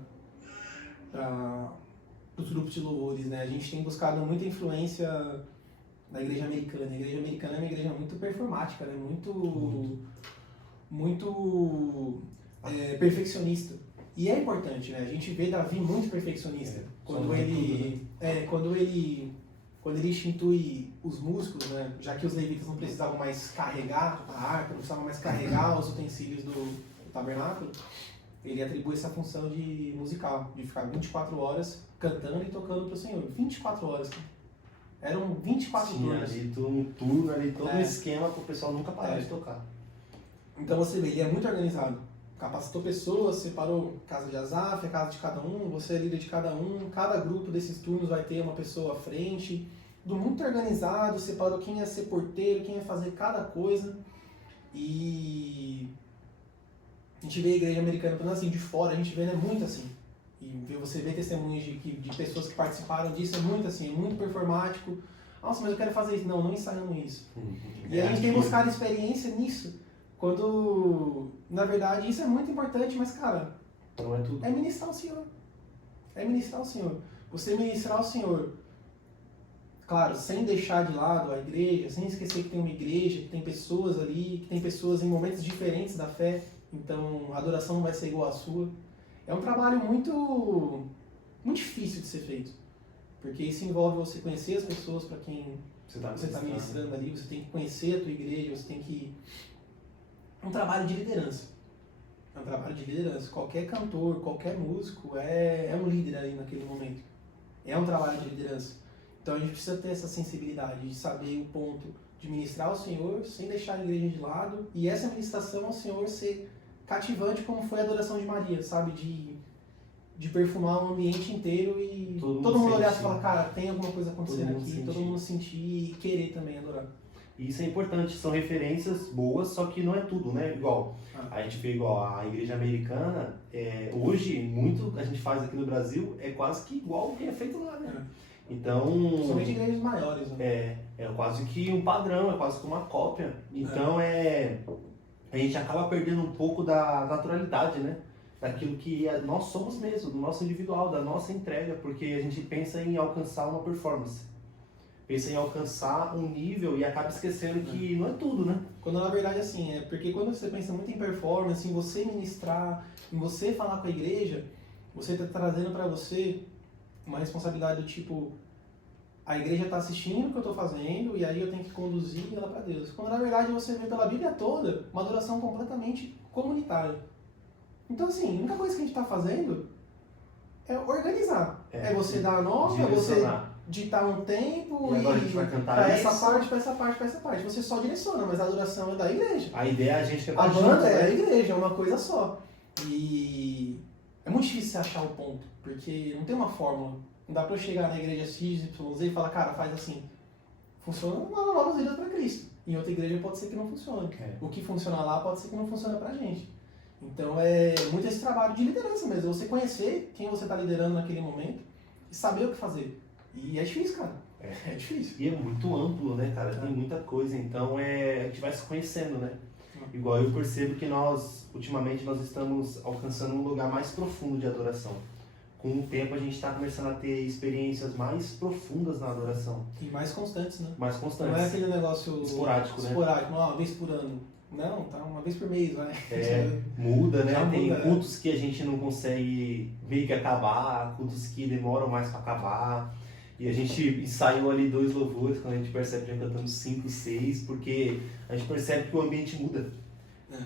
os grupos de louvores, né? A gente tem buscado muita influência na igreja americana. A igreja americana é uma igreja muito performática, né? Muito perfeccionista. E é importante, né? A gente vê Davi muito perfeccionista. Quando ele institui os músicos, né? Já que os levitas não precisavam mais carregar a harpa, não precisavam mais carregar os utensílios do tabernáculo, ele atribui essa função de musical, de ficar 24 horas cantando e tocando para o Senhor. 24 horas. Eram 24 turnos. Ali um turno, ali todo um esquema para o pessoal nunca parar de tocar. Então você vê, ele é muito organizado. Capacitou pessoas, separou casa de Asaf, a casa de cada um, você é líder de cada um, cada grupo desses turnos vai ter uma pessoa à frente. Tudo muito organizado, separou quem ia ser porteiro, quem ia fazer cada coisa. E a gente vê a igreja americana, pelo menos assim, de fora, a gente vê, né, muito assim. E você vê testemunhos de pessoas que participaram disso, é muito assim, é muito performático. Nossa, mas eu quero fazer isso. Não, não ensaiamos isso. E a gente tem buscado experiência nisso. Quando, na verdade, isso é muito importante, mas, cara, não é tudo. É ministrar o Senhor. É ministrar o Senhor. Você ministrar o Senhor Claro, sem deixar de lado a igreja, sem esquecer que tem uma igreja, que tem pessoas ali, que tem pessoas em momentos diferentes da fé, então a adoração não vai ser igual à sua. É um trabalho muito difícil de ser feito, porque isso envolve você conhecer as pessoas para quem você está ministrando ali, você tem que conhecer a tua igreja, você tem que... É um trabalho de liderança. É um trabalho de liderança. Qualquer cantor, qualquer músico é um líder ali naquele momento. É um trabalho de liderança. Então a gente precisa ter essa sensibilidade de saber o ponto de ministrar ao Senhor sem deixar a igreja de lado, e essa ministração ao Senhor ser cativante como foi a adoração de Maria, sabe? De perfumar o ambiente inteiro e todo mundo olhar e falar, cara, tem alguma coisa acontecendo aqui, todo mundo sentir e querer também adorar. E isso é importante, são referências boas, só que não é tudo, né? Igual, a gente vê igual a igreja americana, hoje, muito que a gente faz aqui no Brasil é quase que igual o que é feito lá, né? Então... Somente igrejas maiores, né? É quase que um padrão, é quase que uma cópia. Então a gente acaba perdendo um pouco da naturalidade, né? Daquilo que nós somos mesmo, do nosso individual, da nossa entrega, porque a gente pensa em alcançar uma performance. Pensa em alcançar um nível e acaba esquecendo que não é tudo, né? Quando na verdade assim, porque quando você pensa muito em performance, em você ministrar, em você falar com a igreja, você está trazendo para você uma responsabilidade do tipo, a igreja está assistindo o que eu estou fazendo e aí eu tenho que conduzir ela para Deus. Quando na verdade você vê pela Bíblia toda uma adoração completamente comunitária. Então assim, a única coisa que a gente está fazendo é organizar. É você dar a nota, você ditar um tempo e agora a gente vai cantar para essa parte, para essa parte, para essa parte. Você só direciona, mas a adoração é da igreja. A ideia é a gente cantar a junto, banda né? é a igreja, é uma coisa só. E é muito difícil você achar o ponto, porque não tem uma fórmula. Não dá pra eu chegar na igreja X, Y, Z e falar, cara, faz assim. Funciona na Novas Vidas para Cristo. Em outra igreja pode ser que não funcione. O que funciona lá pode ser que não funcione pra gente. Então é muito esse trabalho de liderança mesmo. Você conhecer quem você está liderando naquele momento e saber o que fazer. E é difícil, cara. É difícil. E é muito amplo, né, cara? Tem muita coisa. Então a gente vai se conhecendo, né? Igual eu percebo que ultimamente, nós estamos alcançando um lugar mais profundo de adoração. Com o tempo a gente está começando a ter experiências mais profundas na adoração. E mais constantes, né? Mais constantes. Não é aquele negócio esporádico, né? Esporádico, uma vez por ano. Não, tá uma vez por mês, vai. Muda, né? Tem muda, cultos que a gente não consegue meio que acabar, cultos que demoram mais para acabar. E a gente ensaiou ali 2 louvores, quando a gente percebe que já cantamos 5, 6, porque a gente percebe que o ambiente muda.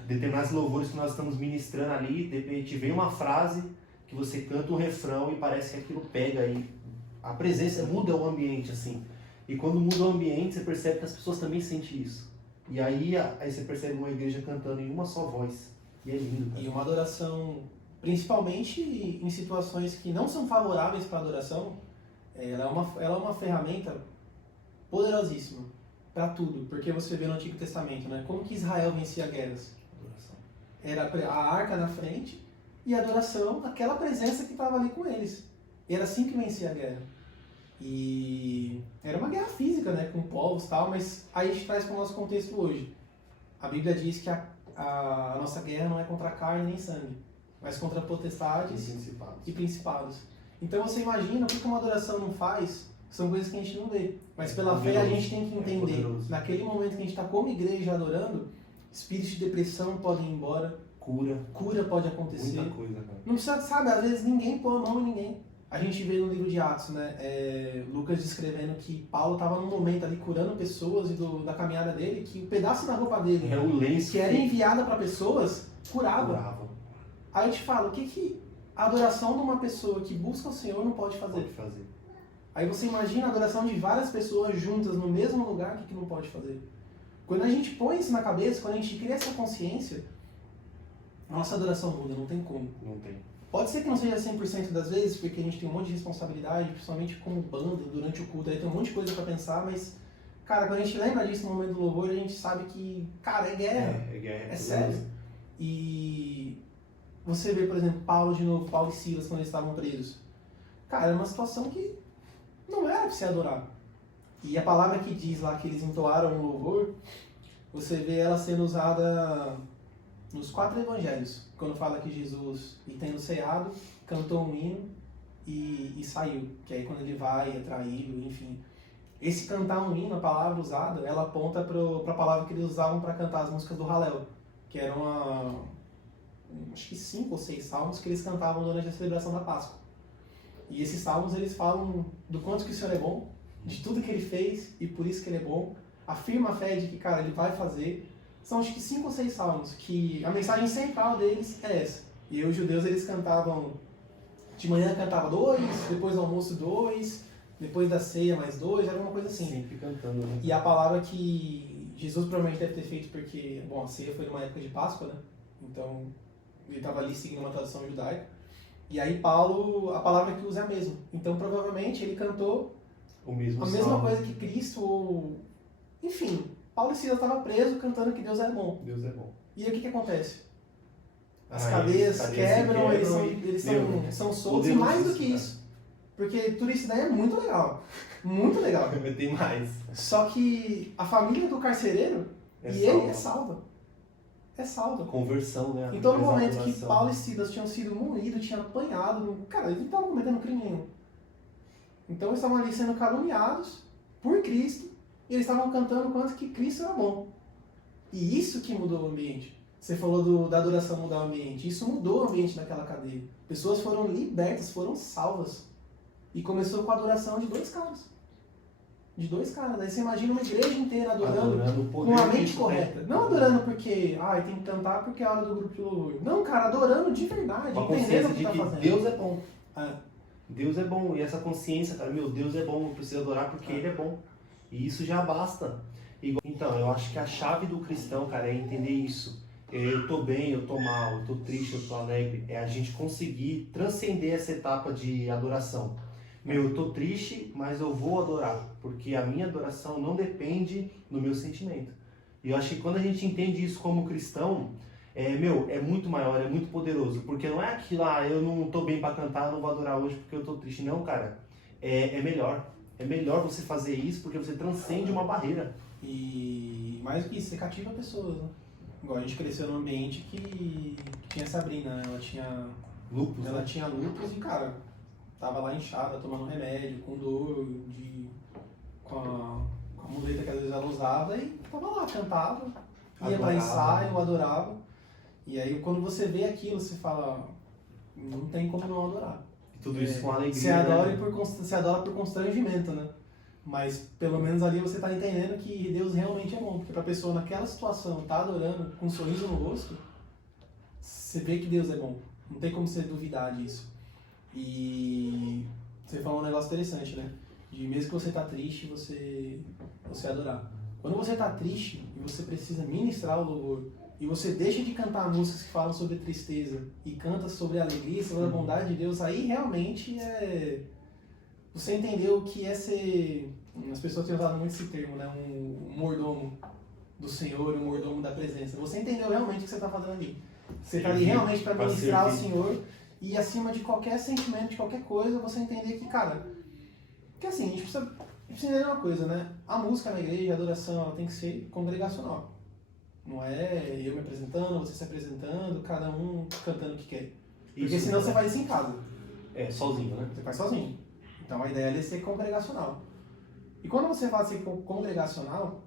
Determinados louvores que nós estamos ministrando ali, de repente vem uma frase que você canta um refrão e parece que aquilo pega aí. A presença muda o ambiente, assim. E quando muda o ambiente, você percebe que as pessoas também sentem isso. E aí você percebe uma igreja cantando em uma só voz. E é lindo, cara. E uma adoração, principalmente em situações que não são favoráveis para a adoração, ela é uma ferramenta poderosíssima para tudo. Porque você vê no Antigo Testamento, né? Como que Israel vencia guerras? Adoração. Era a arca na frente e a adoração, aquela presença que estava ali com eles. E era assim que vencia a guerra. E era uma guerra física, né, com povos e tal, mas aí a gente traz para o nosso contexto hoje. A Bíblia diz que a nossa guerra não é contra carne nem sangue, mas contra potestades e principados. Então você imagina o que uma adoração não faz, são coisas que a gente não vê. Mas pela fé a gente tem que entender, naquele momento que a gente está como igreja adorando, espíritos de depressão podem ir embora, cura pode acontecer. Muita coisa, cara. Não precisa, sabe, às vezes ninguém põe a mão em ninguém. A gente vê no livro de Atos, né, Lucas descrevendo que Paulo estava num momento ali curando pessoas e da caminhada dele, que o pedaço da roupa dele, o lenço que era enviada para pessoas, curava. Aí eu te falo, o que a adoração de uma pessoa que busca o Senhor não pode fazer? Aí você imagina a adoração de várias pessoas juntas no mesmo lugar, o que não pode fazer? Quando a gente põe isso na cabeça, quando a gente cria essa consciência, a nossa adoração muda, não tem como. Não tem. Pode ser que não seja 100% das vezes, porque a gente tem um monte de responsabilidade, principalmente como banda, durante o culto, aí tem um monte de coisa pra pensar, mas, cara, quando a gente lembra disso no momento do louvor, a gente sabe que, cara, é guerra. É sério. E você vê, por exemplo, Paulo e Silas, quando eles estavam presos. Cara, é uma situação que não era pra se adorar. E a palavra que diz lá que eles entoaram o louvor, você vê ela sendo usada nos 4 evangelhos, quando fala que Jesus, e tendo ceado, cantou um hino e saiu. Que aí quando ele vai, é traído, enfim. Esse cantar um hino, a palavra usada, ela aponta para a palavra que eles usavam para cantar as músicas do Hallel, que eram acho que 5 ou 6 salmos que eles cantavam durante a celebração da Páscoa. E esses salmos, eles falam do quanto que o Senhor é bom, de tudo que Ele fez e por isso que Ele é bom. Afirma a fé de que, cara, Ele vai fazer. São acho que 5 ou 6 salmos, que a mensagem central deles é essa. E os judeus, eles cantavam, de manhã cantava 2, depois do almoço 2, depois da ceia mais 2, era uma coisa assim. Sempre cantando, né? E a palavra que Jesus provavelmente deve ter feito, porque, bom, a ceia foi numa época de Páscoa, né? Então, ele estava ali seguindo uma tradição judaica. E aí Paulo, a palavra que usa é a mesma. Então, provavelmente, ele cantou a mesma coisa que Cristo, ou... Enfim, Paulo e Silas estavam presos cantando que Deus é bom. Deus é bom. E aí o que acontece? As cadeias quebram, eles são soltos. E mais do que isso. Porque tudo isso daí é muito legal. Muito legal. Tem mais. Só que a família do carcereiro, ele é salva. É salva. Conversão, né? Então, no momento que Paulo e Silas tinham sido moídos, tinham apanhado, cara, eles não estavam cometendo crime nenhum. Então, eles estavam ali sendo caluniados por Cristo e eles estavam cantando quanto que Cristo era bom. E isso que mudou o ambiente. Você falou da adoração mudar o ambiente. Isso mudou o ambiente daquela cadeia. Pessoas foram libertas, foram salvas. E começou com a adoração de 2 caras. De 2 caras. Aí você imagina uma igreja inteira adorando com a mente correta. Não adorando porque, tem que cantar porque é a hora do grupo de louvor. Não, cara, adorando de verdade, entendendo o que tá fazendo. Deus é bom. Deus é bom. E essa consciência, cara, Deus é bom, eu preciso adorar porque Ele é bom. E isso já basta. Então, eu acho que a chave do cristão, cara, é entender isso. Eu tô bem, eu tô mal, eu tô triste, eu tô alegre. É a gente conseguir transcender essa etapa de adoração. Eu tô triste, mas eu vou adorar, porque a minha adoração não depende do meu sentimento. E eu acho que quando a gente entende isso como cristão, é muito maior, é muito poderoso, porque não é aquilo, eu não tô bem para cantar, eu não vou adorar hoje porque eu tô triste. Não, cara, é melhor. É melhor você fazer isso porque você transcende uma barreira. E mais do que isso, você cativa pessoas, né? Igual a gente cresceu num ambiente que tinha a Sabrina, né? Ela tinha lúpus, e, cara, tava lá inchada, tomando remédio, com dor, com a muleta que às vezes ela usava, e tava lá, cantava, ia pra ensaio, adorava. E aí quando você vê aquilo, você fala, não tem como não adorar. E tudo isso com alegria. Você adora por constrangimento, né? Mas pelo menos ali você está entendendo que Deus realmente é bom. Porque para a pessoa naquela situação estar adorando com um sorriso no rosto, você vê que Deus é bom. Não tem como você duvidar disso. E você falou um negócio interessante, né? De mesmo que você está triste, você adorar. Quando você está triste e você precisa ministrar o louvor, e você deixa de cantar músicas que falam sobre tristeza e canta sobre a alegria, sobre a bondade de Deus, aí realmente você entendeu o que é ser... As pessoas têm usado muito esse termo, né? Um mordomo do Senhor, um mordomo da presença. Você entendeu realmente o que você está fazendo ali. Você está ali realmente para ministrar ao Senhor e acima de qualquer sentimento, de qualquer coisa, você entender que, cara... Porque assim, a gente precisa entender uma coisa, né? A música na igreja, a adoração, ela tem que ser congregacional. Não é eu me apresentando, você se apresentando, cada um cantando o que quer. Porque senão você faz isso em casa. Sozinho, né? Você faz sozinho. Então a ideia é ser congregacional. E quando você fala ser congregacional,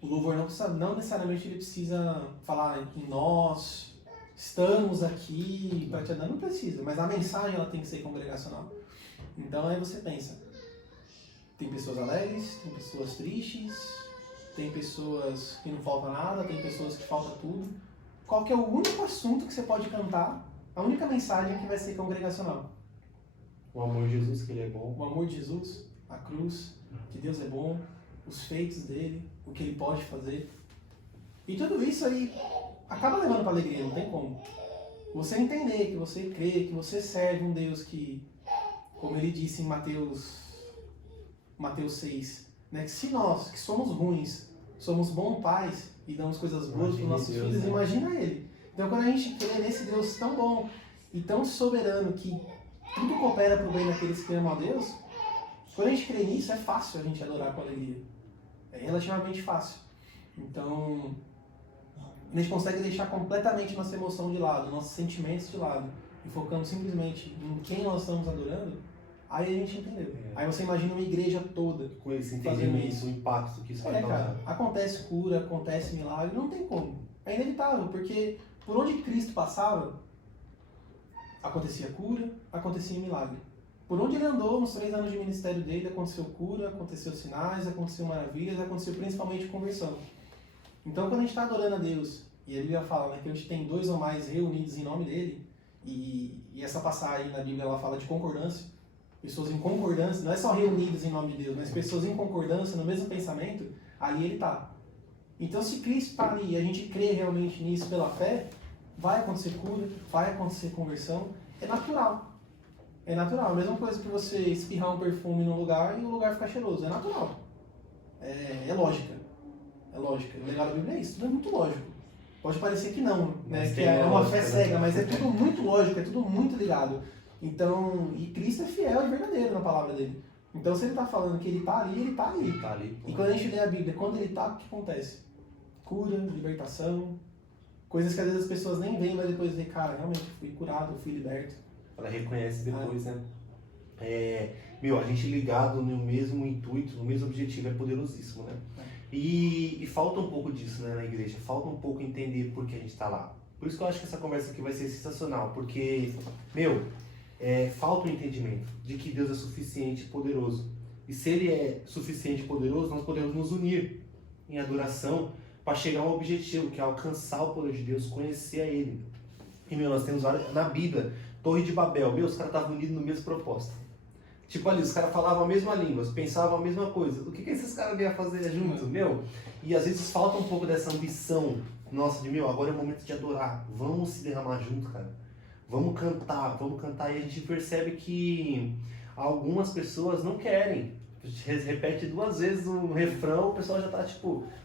o louvor não necessariamente ele precisa falar em nós, estamos aqui para te dar, não precisa, mas a mensagem ela tem que ser congregacional. Então aí você pensa, tem pessoas alegres, tem pessoas tristes, tem pessoas que não falta nada, tem pessoas que falta tudo. Qual que é o único assunto que você pode cantar, a única mensagem que vai ser congregacional? O amor de Jesus, que Ele é bom. O amor de Jesus, a cruz, que Deus é bom, os feitos dele, o que Ele pode fazer. E tudo isso aí acaba levando para a alegria, não tem como. Você entender que você crê, que você serve um Deus que, como Ele disse em Mateus 6, né, que se nós, que somos ruins, somos bons pais e damos coisas boas para os nossos filhos, né? Imagina Ele. Então quando a gente crê nesse Deus tão bom e tão soberano que tudo coopera para o bem daqueles que amam a Deus, quando a gente crê nisso, é fácil a gente adorar com alegria. É relativamente fácil. Então, a gente consegue deixar completamente nossa emoção de lado, nossos sentimentos de lado, e focando simplesmente em quem nós estamos adorando, Aí a gente entendeu. Aí você imagina uma igreja toda com esse fazendo entendimento, isso. o impacto que isso vai causar. Cara, acontece cura, acontece milagre, não tem como. É inevitável, porque por onde Cristo passava, acontecia cura, acontecia milagre. Por onde ele andou nos 3 anos de ministério dele, aconteceu cura, aconteceu sinais, aconteceu maravilhas, aconteceu principalmente conversão. Então, quando a gente está adorando a Deus, e a Bíblia fala, né, que a gente tem 2 ou mais reunidos em nome dele, e essa passagem na Bíblia ela fala de concordância, pessoas em concordância, não é só reunidos em nome de Deus, mas pessoas em concordância no mesmo pensamento, ali ele está. Então, se Cristo está ali e a gente crê realmente nisso pela fé, vai acontecer cura, vai acontecer conversão, é natural. É natural. A mesma coisa que você espirrar um perfume num lugar e o lugar ficar cheiroso. É natural. É lógica. É lógica. O legal da Bíblia é isso. Tudo é muito lógico. Pode parecer que não, né? Que é uma fé cega, mas é tudo muito lógico, é tudo muito ligado. Então, e Cristo é fiel e verdadeiro na palavra dele. Então, se ele está falando que ele está ali, ele está ali. Ele tá ali. E quando a gente lê a Bíblia, quando ele está, o que acontece? Cura, libertação, coisas que às vezes as pessoas nem veem, mas depois veem, cara, realmente fui curado, fui liberto. Ela reconhece depois, né? A gente ligado no mesmo intuito, no mesmo objetivo, é poderosíssimo, né? E falta um pouco disso, né, na igreja. Falta um pouco entender por que a gente está lá. Por isso que eu acho que essa conversa aqui vai ser sensacional, porque, falta o entendimento de que Deus é suficiente e poderoso. E se Ele é suficiente e poderoso, nós podemos nos unir em adoração para chegar a um objetivo, que é alcançar o poder de Deus, conhecer a Ele. E, nós temos na Bíblia, Torre de Babel, os caras estavam unidos no mesmo propósito. Tipo ali, os caras falavam a mesma língua, pensavam a mesma coisa. O que esses caras iam fazer junto, E às vezes falta um pouco dessa ambição nossa de, agora é o momento de adorar. Vamos se derramar junto, cara. Vamos cantar. E a gente percebe que algumas pessoas não querem. A gente repete 2 vezes o refrão, o pessoal já tá,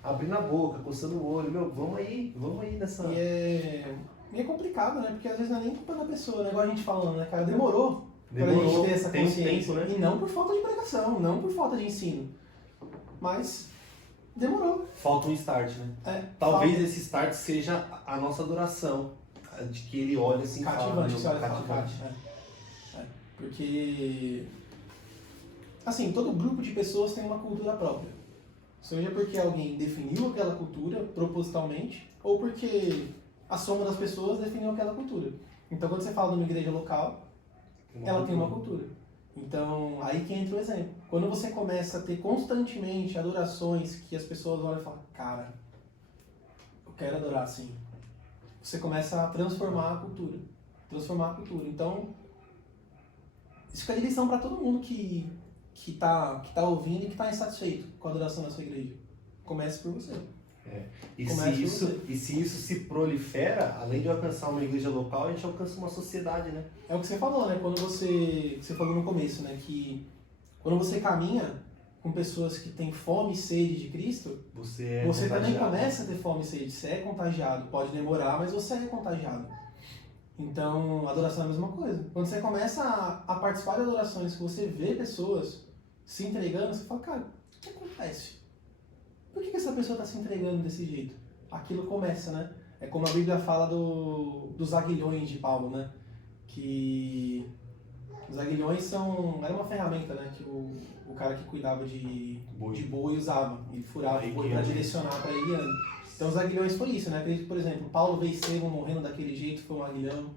abrindo a boca, coçando o olho. Vamos aí nessa... E é complicado, né? Porque às vezes não é nem culpa da pessoa, né? Igual a gente falando, né, cara? Demorou pra gente ter essa consciência. Tempo, né? E não por falta de pregação, não por falta de ensino. Mas demorou. Falta um start, né? Talvez esse start seja a nossa adoração. De que ele olha assim, cativante, cativante. Porque, assim, todo grupo de pessoas tem uma cultura própria. Seja porque alguém definiu aquela cultura propositalmente, ou porque a soma das pessoas definiu aquela cultura. Então, quando você fala de uma igreja local, ela tem uma cultura. Então, aí que entra o exemplo. Quando você começa a ter constantemente adorações que as pessoas olham e falam, cara, eu quero adorar assim. Você começa a transformar a cultura. Então, isso fica de lição para todo mundo que tá ouvindo e que está insatisfeito com a adoração da sua igreja. Comece por você. E se isso se prolifera, além de alcançar uma igreja local, a gente alcança uma sociedade, né? É o que você falou, né? Quando você falou no começo, né? Que quando você caminha com pessoas que têm fome e sede de Cristo, você também começa a ter fome e sede. Você é contagiado. Pode demorar, mas você é contagiado. Então, a adoração é a mesma coisa. Quando você começa a participar de adorações, que você vê pessoas se entregando, você fala, cara, o que acontece? Por que essa pessoa está se entregando desse jeito? Aquilo começa, né? É como a Bíblia fala dos aguilhões de Paulo, né? Que os aguilhões era uma ferramenta, né? Que o cara que cuidava de boi usava. Ele furava o boi para direcionar para ele guiando. Então os aguilhões foi isso, né? Por exemplo, Paulo vê Estevão morrendo daquele jeito, foi um aguilhão.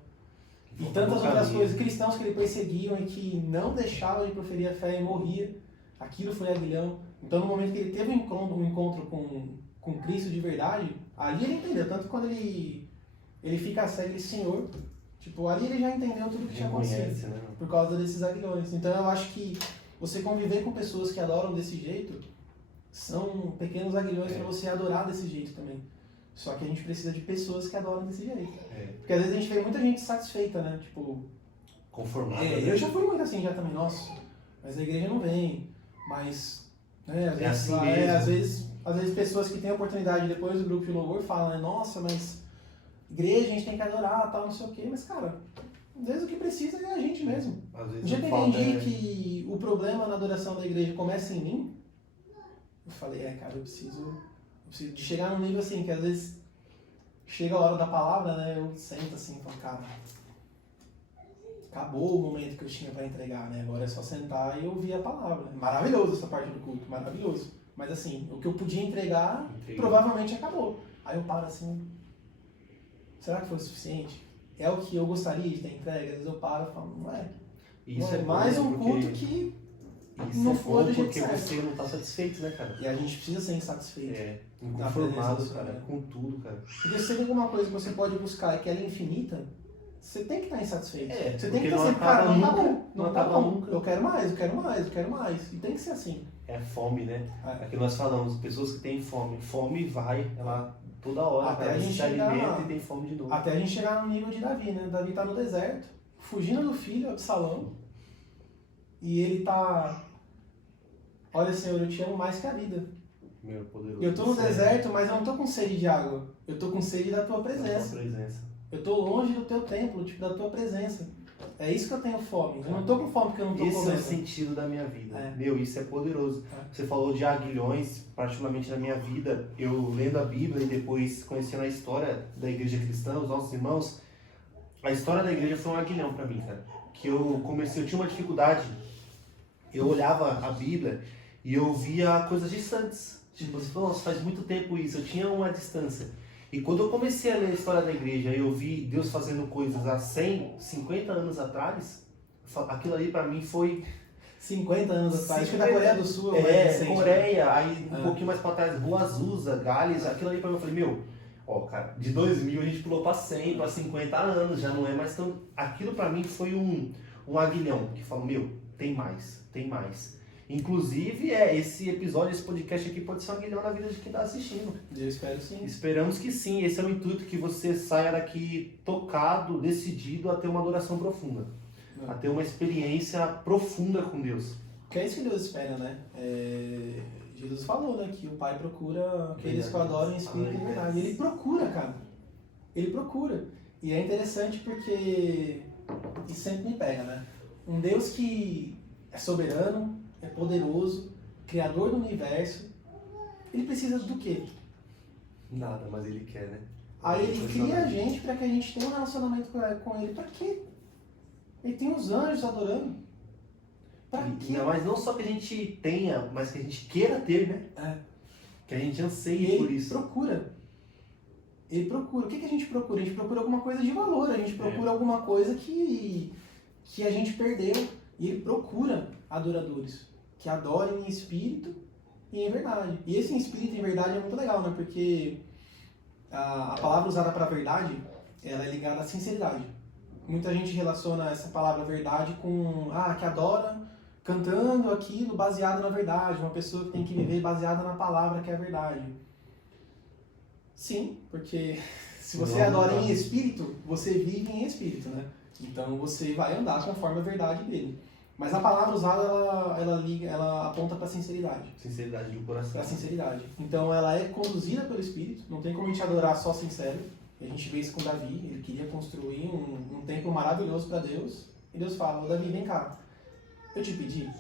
E tantas outras coisas, cristãos que ele perseguiam e que não deixavam de proferir a fé e morria. Aquilo foi aguilhão. Então, no momento que ele teve um encontro com Cristo de verdade, ali ele entendeu. Tanto que quando ele fica cego, ele, Senhor, ali ele já entendeu tudo que tinha acontecido. Né? Por causa desses aguilhões. Então, eu acho que você conviver com pessoas que adoram desse jeito são pequenos aguilhões para você adorar desse jeito também. Só que a gente precisa de pessoas que adoram desse jeito. Porque às vezes a gente vê muita gente satisfeita, né? Conformada. Eu já fui muito assim já também, nossa, mas a igreja não vem. Mas, às vezes pessoas que têm a oportunidade depois do grupo de louvor falam, né, nossa, mas igreja a gente tem que adorar, tal, não sei o quê, mas cara, às vezes o que precisa é a gente mesmo. Um dia que eu entendi que o problema na adoração da igreja começa em mim, eu falei, cara, eu preciso de chegar num nível assim, que às vezes chega a hora da palavra, né, eu sento assim e falo, cara, acabou o momento que eu tinha para entregar, né? Agora é só sentar e ouvir a palavra. Maravilhoso essa parte do culto, maravilhoso. Mas assim, o que eu podia entregar, provavelmente acabou. Aí eu paro assim, será que foi o suficiente? É o que eu gostaria de ter entregue? Às vezes eu paro e falo, não é. Isso é mais um culto que isso não é foi do jeito porque certo. você não tá satisfeito, né, cara? E a gente precisa ser insatisfeito. Inconformado, cara, com tudo, cara. Porque se tem alguma coisa que você pode buscar e que ela é infinita, você tem que estar insatisfeito. Você tem que estar sempre, cara, não tá bom, não tá bom. Eu quero mais, eu quero mais, eu quero mais. E tem que ser assim. É a fome, né? É que nós falamos, pessoas que têm fome. Fome vai, ela toda hora, até cara, a gente se alimenta e tem fome de novo. Até a gente chegar no nível de Davi, né? Davi tá no deserto, fugindo do filho, Absalão. E ele tá... Olha, Senhor, eu te amo mais que a vida. Meu poderoso. Eu tô no deserto, mas eu não tô com sede de água. Eu tô com sede da tua presença. Eu tô longe do teu templo, tipo, da tua presença. É isso que eu tenho fome. Eu não tô com fome porque eu não tô comendo. Esse é o sentido da minha vida. Meu, isso é poderoso. Você falou de aguilhões, particularmente na minha vida. Eu lendo a Bíblia e depois conhecendo a história da igreja cristã, os nossos irmãos, a história da igreja foi um aguilhão pra mim, cara. Que eu tinha uma dificuldade. Eu olhava a Bíblia e eu via coisas distantes. Tipo, você falou, nossa, faz muito tempo isso. Eu tinha uma distância. E quando eu comecei a ler a história da igreja e eu vi Deus fazendo coisas há 100, 50 anos atrás, aquilo ali pra mim foi... 50 anos atrás, acho que na Coreia do Sul. Coreia, aí um pouquinho mais pra trás, Rua Azusa, Gales, aquilo ali pra mim, eu falei, meu, ó, cara, de 2000 a gente pulou pra 100, pra 50 anos, já não é mais tão... Aquilo pra mim foi um aguilhão, que falou, meu, tem mais, tem mais. Inclusive, esse episódio, esse podcast aqui pode ser um aguilhão na vida de quem está assistindo. Eu espero sim. Esperamos que sim. Esse é o intuito, que você saia daqui tocado, decidido a ter uma adoração profunda. A ter uma experiência profunda com Deus. Que é isso que Deus espera, né? Jesus falou, né? Que o Pai procura aqueles que o adoram em espírito e verdade. Ele procura, cara. Ele procura. E é interessante porque isso sempre me pega, né? Um Deus que é soberano, é poderoso, criador do universo, ele precisa do quê? Nada, mas ele quer, né? Aí ele cria a gente para que a gente tenha um relacionamento com ele. Para quê? Ele tem os anjos adorando. Para quê? Mas não só que a gente tenha, mas que a gente queira ter, né? Que a gente anseie por isso. Ele procura. O que a gente procura? A gente procura alguma coisa de valor, a gente procura alguma coisa que a gente perdeu. E ele procura adoradores que adorem em espírito e em verdade. E esse em espírito e em verdade é muito legal, né? Porque a palavra usada para verdade, ela é ligada à sinceridade. Muita gente relaciona essa palavra verdade com que adora cantando aquilo baseado na verdade, uma pessoa que tem que viver baseada na palavra que é a verdade. Sim, porque se você adora em espírito, você vive em espírito, né? Então você vai andar conforme a verdade dele. Mas a palavra usada, ela aponta para a sinceridade. Sinceridade do coração. Para a sinceridade. Então ela é conduzida pelo Espírito, não tem como a gente adorar só sincero. A gente vê isso com Davi, ele queria construir um templo maravilhoso para Deus. E Deus fala, Davi, vem cá, eu te pedi pra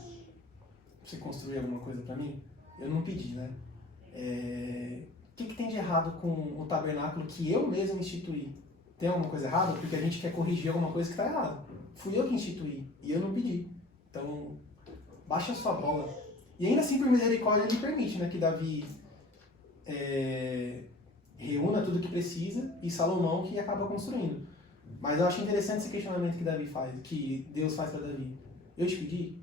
você construir alguma coisa para mim? Eu não pedi, né? O que tem de errado com o tabernáculo que eu mesmo instituí? Tem alguma coisa errada? Porque a gente quer corrigir alguma coisa que está errada. Fui eu que instituí e eu não pedi. Então, baixa a sua bola. E ainda assim, por misericórdia, ele permite, né, que Davi reúna tudo o que precisa e Salomão que acaba construindo. Mas eu acho interessante esse questionamento que Davi faz, que Deus faz para Davi. Eu te pedi?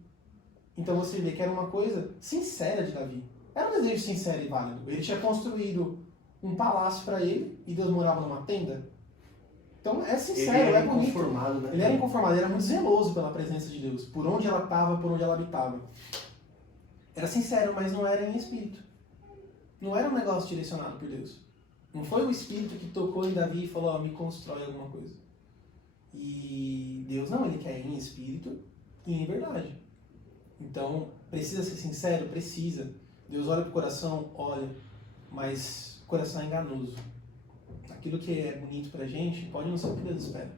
Então você vê que era uma coisa sincera de Davi. Era um desejo sincero e válido. Ele tinha construído um palácio para ele e Deus morava numa tenda. Então é sincero, é bonito. Né? Ele era inconformado, ele era muito zeloso pela presença de Deus, por onde ela estava, por onde ela habitava. Era sincero, mas não era em espírito. Não era um negócio direcionado por Deus. Não foi o Espírito que tocou em Davi e falou, me constrói alguma coisa. E Deus não, ele quer em espírito e em verdade. Então, precisa ser sincero? Precisa. Deus olha para o coração? Olha, mas o coração é enganoso. Aquilo que é bonito pra gente pode não ser o que Deus espera.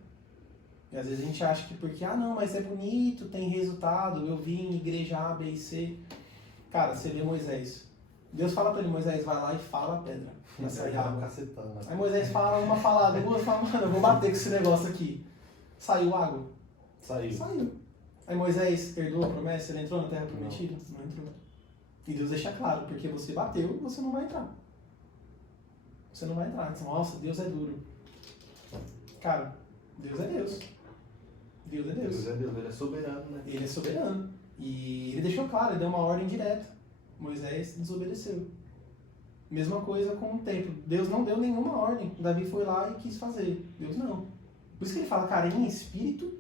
E às vezes a gente acha que porque, não, mas é bonito, tem resultado, eu vim em igreja A, B e C. Cara, você vê Moisés. Deus fala pra ele, Moisés, vai lá e fala a pedra. Pra sair água. Aí Moisés fala uma, fala duas, fala, mano, eu vou bater com esse negócio aqui. Saiu água. Saiu. Aí Moisés herdou a promessa, ele entrou na terra prometida? Não entrou. E Deus deixa claro, porque você bateu, você não vai entrar. Você não vai entrar. Nossa, Deus é duro. Cara, Deus é Deus. Deus é Deus. Deus é Deus, ele é soberano, né? Ele é soberano. E ele deixou claro, ele deu uma ordem direta. Moisés desobedeceu. Mesma coisa com o templo. Deus não deu nenhuma ordem. Davi foi lá e quis fazer. Deus não. Por isso que ele fala, cara, em espírito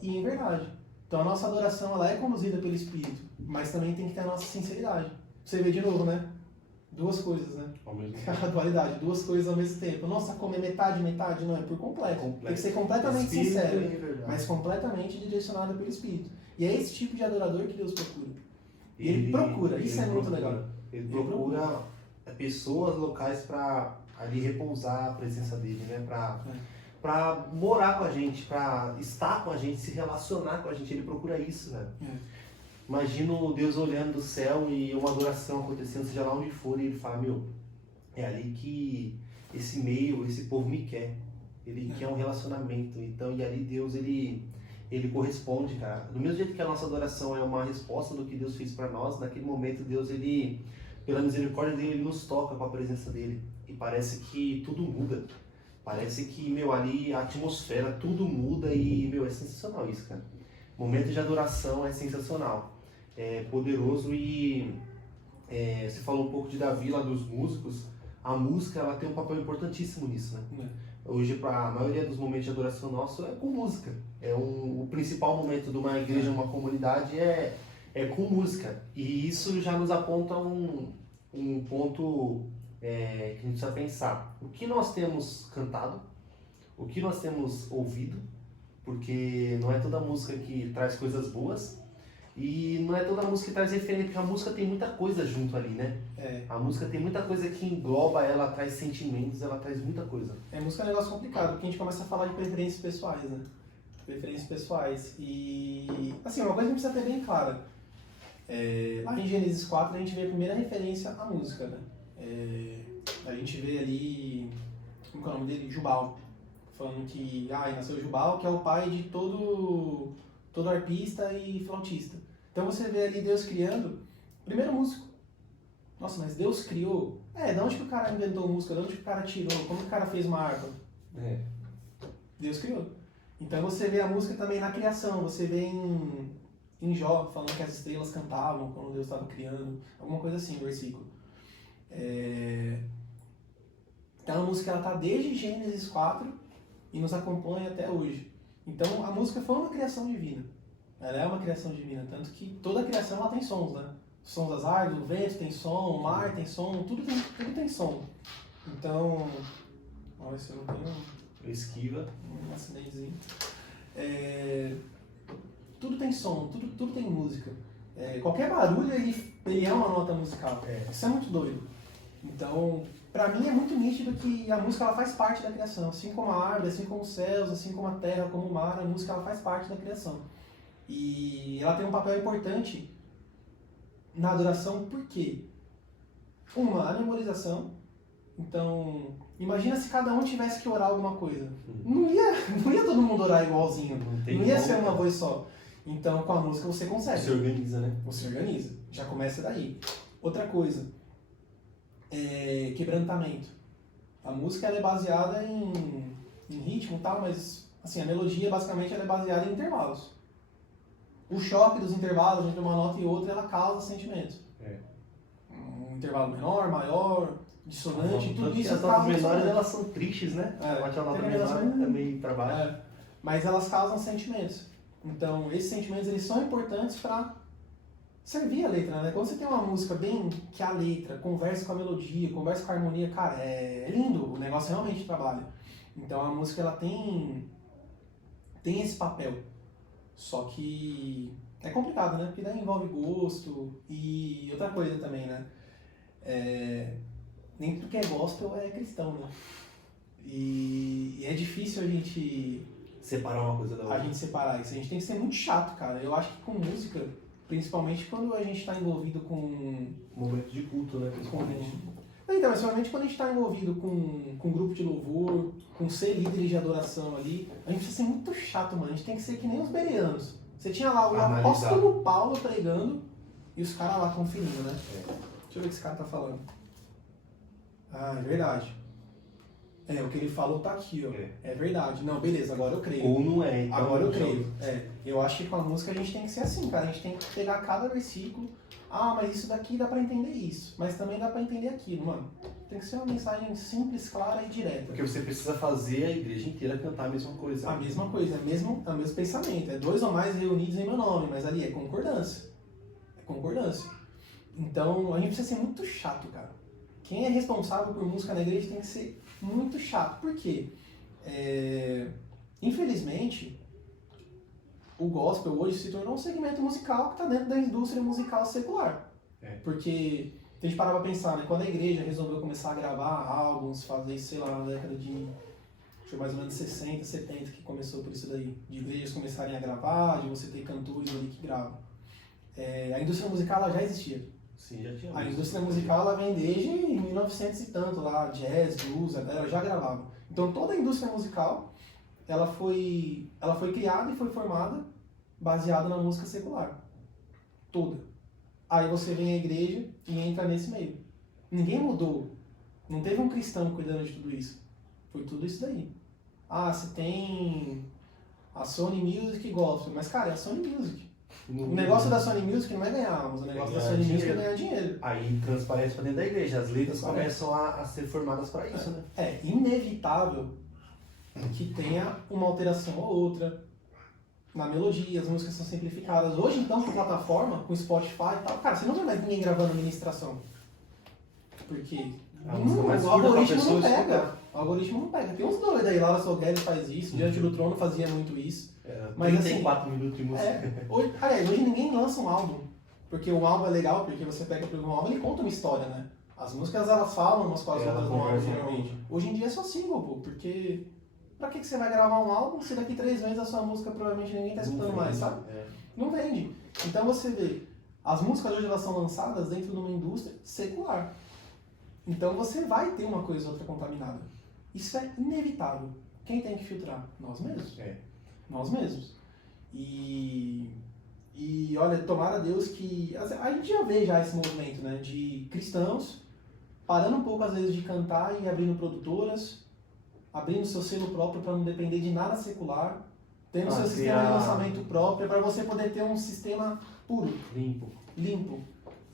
e em verdade. Então a nossa adoração, ela é conduzida pelo espírito. Mas também tem que ter a nossa sinceridade. Você vê de novo, né? Duas coisas, né? Ao mesmo tempo. A dualidade, duas coisas ao mesmo tempo. Nossa, comer metade, não, é por completo. Tem que ser completamente Espírito sincero, mas completamente direcionado pelo Espírito. E é esse tipo de adorador que Deus procura. E ele procura, isso é muito legal. Ele procura pessoas locais para ali repousar a presença dele, né? Para morar com a gente, para estar com a gente, se relacionar com a gente. Ele procura isso, velho. Imagino Deus olhando do céu e uma adoração acontecendo, seja lá onde for, e ele fala, meu, é ali que esse povo me quer. Ele quer um relacionamento. Então, e ali Deus, ele corresponde, cara. Do mesmo jeito que a nossa adoração é uma resposta do que Deus fez para nós, naquele momento Deus, ele, pela misericórdia dele, ele nos toca com a presença dele. E parece que tudo muda. Parece que, meu, ali a atmosfera, tudo muda e, meu, é sensacional isso, cara. Momento de adoração é sensacional. É poderoso e você falou um pouco de Davi lá dos músicos. A música, ela tem um papel importantíssimo nisso, né? Hoje, a maioria dos momentos de adoração nosso é com música. O principal momento de uma igreja, uma comunidade é com música. E isso já nos aponta um ponto que a gente precisa pensar. O que nós temos cantado, o que nós temos ouvido, porque não é toda música que traz coisas boas e não é toda música que traz referência, porque a música tem muita coisa junto ali, né? A música tem muita coisa que engloba ela, traz sentimentos, ela traz muita coisa. Música é um negócio complicado, porque a gente começa a falar de preferências pessoais, né? Preferências pessoais. E, assim, uma coisa que a gente precisa ter bem clara. Lá em Gênesis 4 a gente vê a primeira referência à música, né? A gente vê ali, como é o nome dele? Jubal. Falando que nasceu Jubal, que é o pai de todo arpista e flautista. Então você vê ali Deus criando, primeiro músico. Nossa, mas Deus criou? De onde que o cara inventou música? De onde que o cara tirou? Como que o cara fez uma harpa? Deus criou. Então você vê a música também na criação, você vê em Jó, falando que as estrelas cantavam quando Deus estava criando, alguma coisa assim, versículo. Então a música está desde Gênesis 4 e nos acompanha até hoje. Então a música foi uma criação divina. Ela é uma criação divina, tanto que toda a criação ela tem sons, né? Sons das árvores, o vento tem som, o mar tem som, tudo tem som. Então, olha se eu não tenho esquiva um acidentezinho. Tudo tem som, tudo tem música. Qualquer barulho ele é uma nota musical. Isso é muito doido. Então, pra mim é muito nítido que a música ela faz parte da criação, assim como a árvore, assim como os céus, assim como a terra, como o mar, a música ela faz parte da criação. E ela tem um papel importante na adoração, por quê? A memorização. Então, imagina se cada um tivesse que orar alguma coisa. Não ia todo mundo orar igualzinho, não ia ser uma voz só. Então, com a música você consegue. Você organiza, né? Você organiza, já começa daí. Outra coisa, quebrantamento. A música ela é baseada em ritmo e tal, mas assim, a melodia basicamente ela é baseada em intervalos. O choque dos intervalos entre uma nota e outra, ela causa sentimentos. Um intervalo menor, maior, dissonante, tudo isso as notas menores elas são tristes, né? A nota menor também trabalha. Mas elas causam sentimentos. Então, esses sentimentos eles são importantes para servir a letra, né? Quando você tem uma música bem que a letra conversa com a melodia, conversa com a harmonia, cara, é lindo, o negócio realmente trabalha. Então a música ela tem esse papel. Só que é complicado, né? Porque daí envolve gosto e outra coisa também, né? Nem tudo que é gospel é cristão, né? E é difícil a gente separar uma coisa da outra. A gente separar isso. A gente tem que ser muito chato, cara. Eu acho que com música, principalmente quando a gente está envolvido com momento de culto, né? Principalmente. Então, principalmente quando a gente está envolvido com grupo de louvor, com ser líderes de adoração ali, a gente precisa ser muito chato, mano. A gente tem que ser que nem os bereanos. Você tinha lá o apóstolo Paulo pregando e os caras lá conferindo, né? Deixa eu ver o que esse cara tá falando. Ah, é verdade. O que ele falou tá aqui, ó. É verdade. Não, beleza, agora eu creio. Ou não é, então. Agora eu creio. Eu acho que com a música a gente tem que ser assim, cara. A gente tem que pegar cada versículo. Ah, mas isso daqui dá pra entender isso. Mas também dá pra entender aquilo, mano. Tem que ser uma mensagem simples, clara e direta. Porque você precisa fazer a igreja inteira cantar a mesma coisa. A mesma coisa, é o mesmo pensamento. É 2 ou mais reunidos em meu nome, mas ali é concordância. É concordância. Então, a gente precisa ser muito chato, cara. Quem é responsável por música na igreja tem que ser muito chato. Por quê? Infelizmente, o gospel hoje se tornou um segmento musical que está dentro da indústria musical secular. Porque, se a gente parar pra pensar, né, quando a igreja resolveu começar a gravar álbuns, fazer, sei lá, na década de mais ou menos 60, 70 que começou por isso daí, de igrejas começarem a gravar, de você ter cantores ali que gravam. A indústria musical ela já existia. Sim, já tinha. A indústria musical ela vem desde 1900 e tanto, lá, jazz, blues, ela já gravava. Então toda a indústria musical ela foi criada e foi formada baseada na música secular. Toda. Aí você vem à igreja e entra nesse meio. Ninguém mudou. Não teve um cristão cuidando de tudo isso. Foi tudo isso daí. Ah, você tem a Sony Music Gospel. Mas, cara, é a Sony Music. O negócio da Sony Music não é ganhar almas. O negócio da Sony Music é ganhar dinheiro. Aí transparece pra dentro da igreja. As letras começam a ser formadas para isso, né? É inevitável que tenha uma alteração ou outra na melodia, as músicas são simplificadas. Hoje, então, com plataforma, com Spotify e tal, cara, você não vê mais ninguém gravando ministração. Porque o algoritmo não pega. O algoritmo não pega. Tem uns doidos aí, Laura Salgueiro faz isso, Diante do Trono fazia muito isso. Mas 34 minutos de música. Hoje ninguém lança um álbum. Porque o álbum é legal, porque você pega o álbum e ele conta uma história, né? As músicas elas falam umas com as outras no álbum, geralmente. Hoje em dia é só single, pô, porque pra que você vai gravar um álbum se daqui 3 meses a sua música provavelmente ninguém tá escutando mais, sabe? Não vende. Então você vê, as músicas hoje elas são lançadas dentro de uma indústria secular. Então você vai ter uma coisa ou outra contaminada. Isso é inevitável. Quem tem que filtrar? Nós mesmos. Nós mesmos. E olha, tomara a Deus que... A gente já vê já esse movimento, né? De cristãos parando um pouco às vezes de cantar e abrindo produtoras, abrindo seu selo próprio para não depender de nada secular, tendo seu sistema de lançamento próprio para você poder ter um sistema puro. Limpo.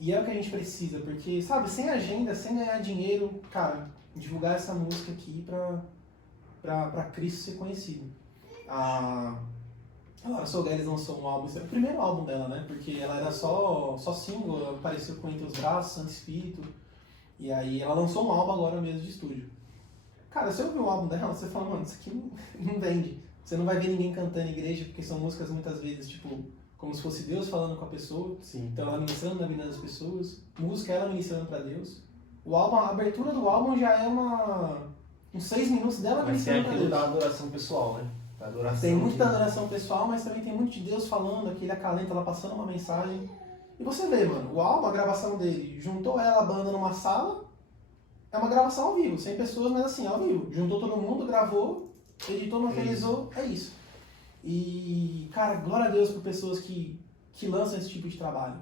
E é o que a gente precisa, porque, sabe, sem agenda, sem ganhar dinheiro, cara, divulgar essa música aqui pra Cristo ser conhecido. A Laura Salgueiro lançou um álbum, esse é o primeiro álbum dela, né? Porque ela era só single, ela apareceu com Entre os Braços, Santo Espírito, e aí ela lançou um álbum agora mesmo de estúdio. Cara, você ouviu um álbum dela, você fala, mano, isso aqui não vende. Você não vai ver ninguém cantando em igreja, porque são músicas muitas vezes, tipo, como se fosse Deus falando com a pessoa. Sim. Então ela ministrando na vida das pessoas. Música ela ministrando pra Deus. O álbum, a abertura do álbum já é uns 6 minutos dela ministrando pra Deus. Mas tem aquilo da adoração pessoal, né? Tem muita adoração pessoal, mas também tem muito de Deus falando, aquele acalenta, ela passando uma mensagem. E você vê, mano, o álbum, a gravação dele, juntou ela, a banda numa sala, é uma gravação ao vivo, 100 pessoas, mas assim, ao vivo. Juntou todo mundo, gravou, editou, materializou, é isso. E, cara, glória a Deus por pessoas que lançam esse tipo de trabalho.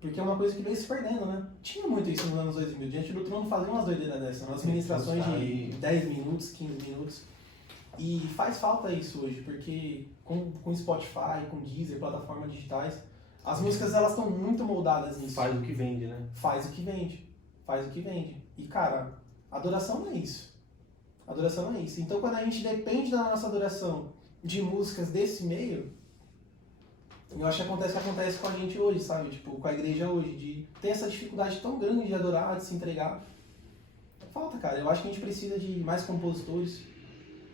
Porque é uma coisa que veio se perdendo, né? Tinha muito isso nos anos 2000. Diante do Trono fazia umas doideiras dessas, umas ministrações de 10 minutos, 15 minutos. E faz falta isso hoje, porque com Spotify, com Deezer, plataformas digitais, as músicas elas estão muito moldadas nisso. Faz o que vende, né? Faz o que vende. E, cara, adoração não é isso. Adoração não é isso. Então, quando a gente depende da nossa adoração de músicas desse meio, eu acho que acontece com a gente hoje, sabe? Tipo, com a igreja hoje, de ter essa dificuldade tão grande de adorar, de se entregar. Falta, cara. Eu acho que a gente precisa de mais compositores,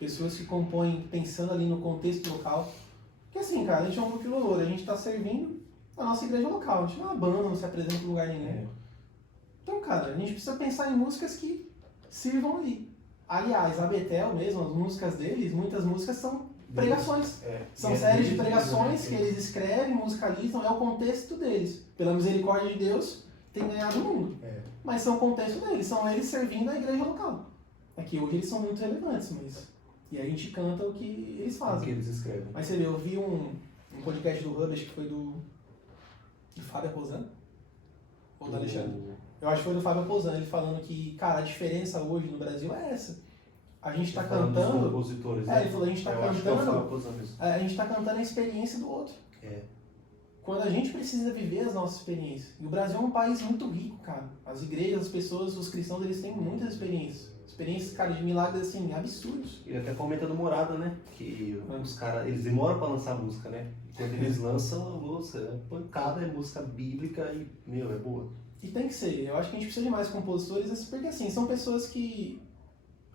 pessoas que compõem pensando ali no contexto local. Porque assim, cara, a gente é um grupo de louvor, a gente está servindo a nossa igreja local, a gente não é uma banda, não se apresenta em lugar nenhum. Então, cara, a gente precisa pensar em músicas que sirvam ali. Aliás, a Betel mesmo, as músicas deles, muitas músicas são pregações. São séries de pregações que eles escrevem, musicalizam, é o contexto deles. Pela misericórdia de Deus, tem ganhado o mundo. Mas são o contexto deles, são eles servindo a igreja local. Aqui hoje eles são muito relevantes, mas... E aí a gente canta o que eles fazem. O que eles escrevem. Mas você vê, eu vi um podcast do Hub, acho que foi do Fábio Aposan, ou do Alexandre. Eu acho que foi do Fábio Aposan, ele falando que, cara, a diferença hoje no Brasil é essa. A gente tá cantando... Dos compositores, né? Ele falou, a gente tá cantando... A gente tá cantando a experiência do outro. Quando a gente precisa viver as nossas experiências. E o Brasil é um país muito rico, cara. As igrejas, as pessoas, os cristãos, eles têm muitas experiências. Experiências, cara, de milagres, assim, absurdos. Ele até comenta do Morada, né? Que os caras, eles demoram pra lançar música, né? E quando eles lançam a música, é pancada, é música bíblica e, meu, é boa. E tem que ser. Eu acho que a gente precisa de mais compositores, porque, assim, são pessoas que...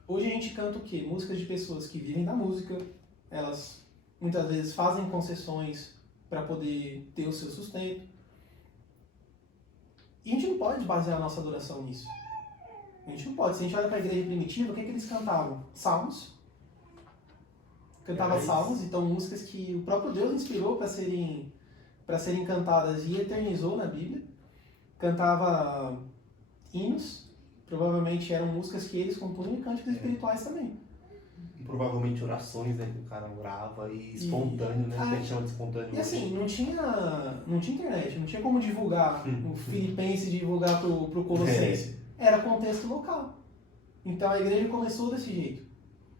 Hoje a gente canta o quê? Músicas de pessoas que vivem da música. Elas, muitas vezes, fazem concessões para poder ter o seu sustento. E a gente não pode basear a nossa adoração nisso. A gente não pode. Se a gente olha para a igreja primitiva, o que eles cantavam? Salmos. Cantava salmos, então músicas que o próprio Deus inspirou para serem cantadas e eternizou na Bíblia. Cantava hinos, provavelmente eram músicas que eles compunham e cânticos espirituais também. E provavelmente orações, né, que o cara orava e espontâneo, né, que a gente chama de espontâneo. E assim, não tinha internet, não tinha como divulgar o Filipenses divulgar pro Colossense. Era contexto local. Então a igreja começou desse jeito.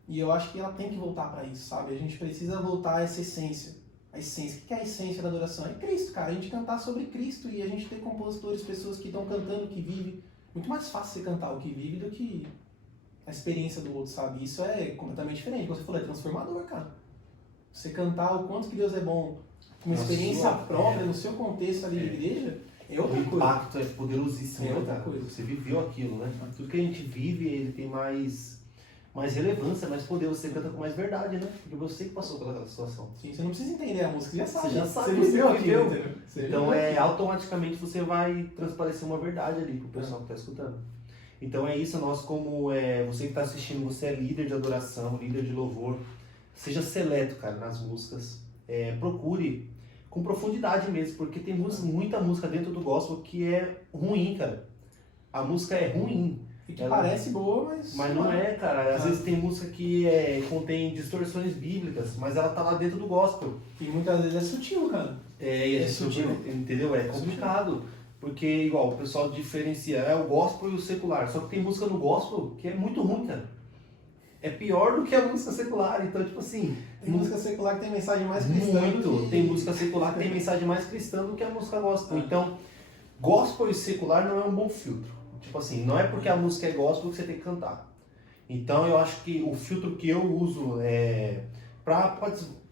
E eu acho que ela tem que voltar para isso, sabe? A gente precisa voltar a essa essência. A essência. O que é a essência da adoração? É Cristo, cara. A gente cantar sobre Cristo e a gente ter compositores, pessoas que estão cantando o que vive. Muito mais fácil você cantar o que vive do que a experiência do outro, sabe? Isso é completamente diferente. Como você falou, é transformador, cara. Você cantar o quanto que Deus é bom, com uma experiência própria, no seu contexto ali de igreja, é outra coisa. O impacto é poderosíssimo, é outra cara. coisa. Você viveu aquilo, né? Tudo que a gente vive, ele tem mais relevância, mais poder. Você canta com mais verdade, né? Porque você que passou pela situação. Sim, você não precisa entender a música, você já sabe. Você já sabe, você viveu aquilo, entendeu? Então, automaticamente você vai transparecer uma verdade ali pro pessoal que tá escutando. Então é isso, nós como você que está assistindo, você é líder de adoração, líder de louvor, seja seleto, cara, nas músicas, procure com profundidade mesmo, porque tem muita música dentro do gospel que é ruim, cara. A música é ruim. E que parece boa, mas... Mas não é, cara. Às vezes tem música que contém distorções bíblicas, mas ela tá lá dentro do gospel. E muitas vezes é sutil, cara. É sutil, entendeu? É complicado. Porque, igual, o pessoal diferencia o gospel e o secular. Só que tem música no gospel que é muito ruim, cara. É pior do que a música secular. Então, tipo assim... Tem música secular que tem mensagem mais cristã. Muito. Tem música secular que tem mensagem mais cristã do que a música gospel. Então, gospel e secular não é um bom filtro. Tipo assim, não é porque a música é gospel que você tem que cantar. Então, eu acho que o filtro que eu uso